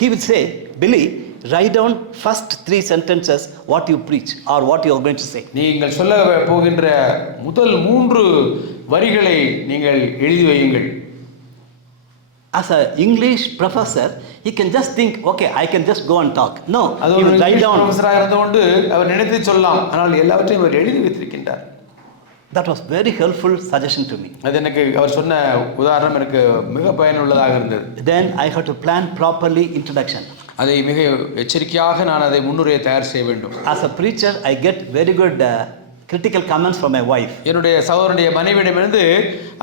He will say, Billy, write down first 3 sentences what you preach or what you are going to say. நீங்கள் சொல்ல போகின்ற முதல் 3 வரிகளை நீங்கள் எழுதி வையுங்கள். As an English professor, he can just think, okay, I can just go and talk. No, he will write down. ப்ரொஃபஸராக இருந்தோண்டு அவர் நினைத்து சொல்லலாம், ஆனால் எல்லாவற்றையும் அவர் எழுதி வைத்திருக்கின்றார். That was very helpful suggestion to me. அது எனக்கு அவர் சொன்ன உதாரணம் எனக்கு மிக பயனுள்ளதாக இருந்தது. Then I had to plan properly introduction. அதை மிக எச்சரிக்கையாக நான் அதை முன்னுரையை தயார் செய்ய வேண்டும். As a preacher, I get very good critical comments from my wife. என்னுடைய சகோதரனுடைய மனைவியிடமிருந்து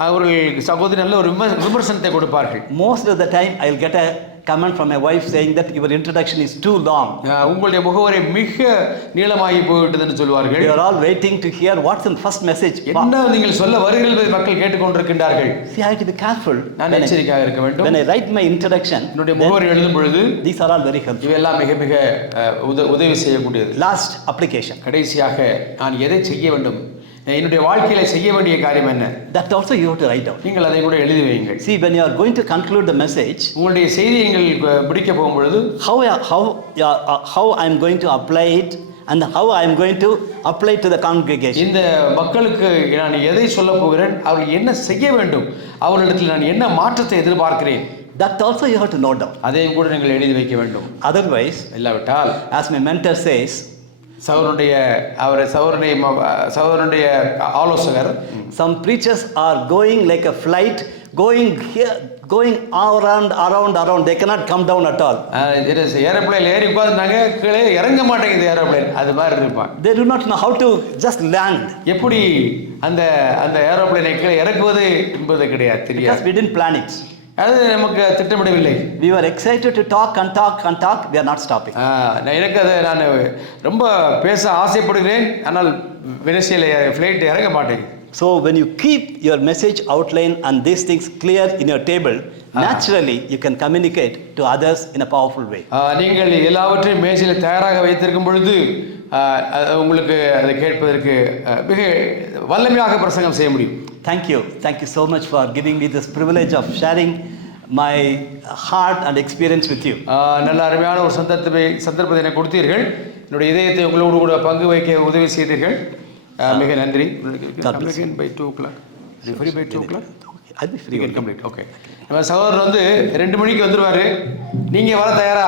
அவர்கள் சகோதரி நல்ல ஒரு விமர்சனத்தை கொடுப்பார்கள். Most of the time I will get a comment from my wife saying that your introduction is too long. உங்களுடைய முகவரை மிக நீளமாகி போய்விட்டதுன்னு சொல்வார்கள். You are all waiting to hear what's the first message. என்ன நீங்கள் சொல்ல வருகிறீர்கள் மக்கள் கேட்டுக்கொண்டிருக்கின்றார்கள். See, I have to be careful. நான் எச்சரிக்கையாக இருக்க வேண்டும். When I write my introduction, என்னுடைய முகவரி எழுதும் பொழுது these are all very helpful. இவையெல்லாம் மிக மிக உதவி செய்யக்கூடியது. Last, application. கடைசியாக நான் எதை செய்ய வேண்டும், என்னுடைய வாழ்க்கையில செய்ய வேண்டிய காரியம் என்ன, that also you have to write down. நீங்கள் அதை கூட எழுதி வையுங்கள். See, when you are going to conclude the message, உங்களுடைய செய்தியை நீங்கள் முடிக்க போகும்பொழுது how I am going to apply it and how I am going to apply to the congregation. இந்த மக்களுக்கு நான் எதை சொல்ல போகிறேன், அவர்கள் என்ன செய்ய வேண்டும், அவர்களிடத்தில் நான் என்ன மாற்றத்தை எதிர்பார்க்கிறேன், that also you have to note down. அதையும் கூட நீங்கள் எழுதி வைக்க வேண்டும். Otherwise, இல்லாவிட்டால், as my mentor says, சகோதரனுடைய ஆலோசகர், some preachers are going like a flight, going here, going around, they cannot come down at all. Aeroplane ஏறி உட்கார்ந்தாங்க, கீழே இறங்க மாட்டேங்குது ஏரோப்ளேன், அது மாதிரி இருப்பான். They do not know how to just land. எப்படி அந்த ஏரோப்ளேனை கீழே இறக்குவது என்பது கிடையாது, தெரியாது. Because we didn't plan it. அது நமக்கு திட்டமிடவில்லை. We were excited to talk, we are not stopping. நான் ரொம்ப பேச ஆசைப்படுகிறேன், ஆனால் வெனிசியல ஃப்ளைட் இறங்க மாட்டேங்குது. So when you keep your message outline and these things clear in your table, naturally you can communicate to others in a powerful way. நீங்கள் எல்லாவற்றையும் மேஜையில் தயாராக வைத்திருக்கும் பொழுது உங்களுக்கு அதை கேட்பதற்கு மிக வல்லமையாக பிரசங்கம் செய்ய முடியும். Thank you so much for giving me this privilege of sharing my heart and experience with you. நல்ல அருமையான ஒரு சந்தர்ப்பத்தை எனக்கு கொடுத்தீர்கள். என்னுடைய இதயத்தை உங்களோடு கூட பங்கு வைக்க உதவி செய்தீர்கள். மிக நன்றி. by 2 o'clock. Free by 2 o'clock? I'll be free. You can complete. Okay. நம்ம சகோதரர் 2 மணிக்கு வந்துருவாரு. நீங்க வர தயாரா?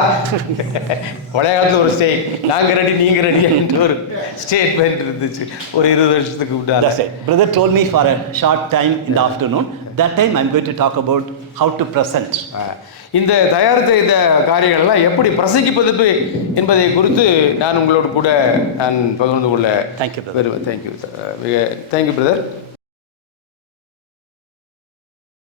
பழைய காலத்துல ஒரு ஸ்டே, நாங்க ரெடி நீங்க ரெடி என்று ஒரு ஸ்டேட்மெண்ட் இருந்துச்சு ஒரு 20 வருஷத்துக்கு முன்னாடி. That's it. Brother told me for a short time in the afternoon. That time I'm going to talk about how to present. இந்த தயாரித்த இந்த காரியங்கள்லாம் எப்படி பிரசங்கிப்பது என்பதை குறித்து நான் உங்களோடு கூட நான் பகிர்ந்து கொள்ள Thank you, brother. Thank you brother.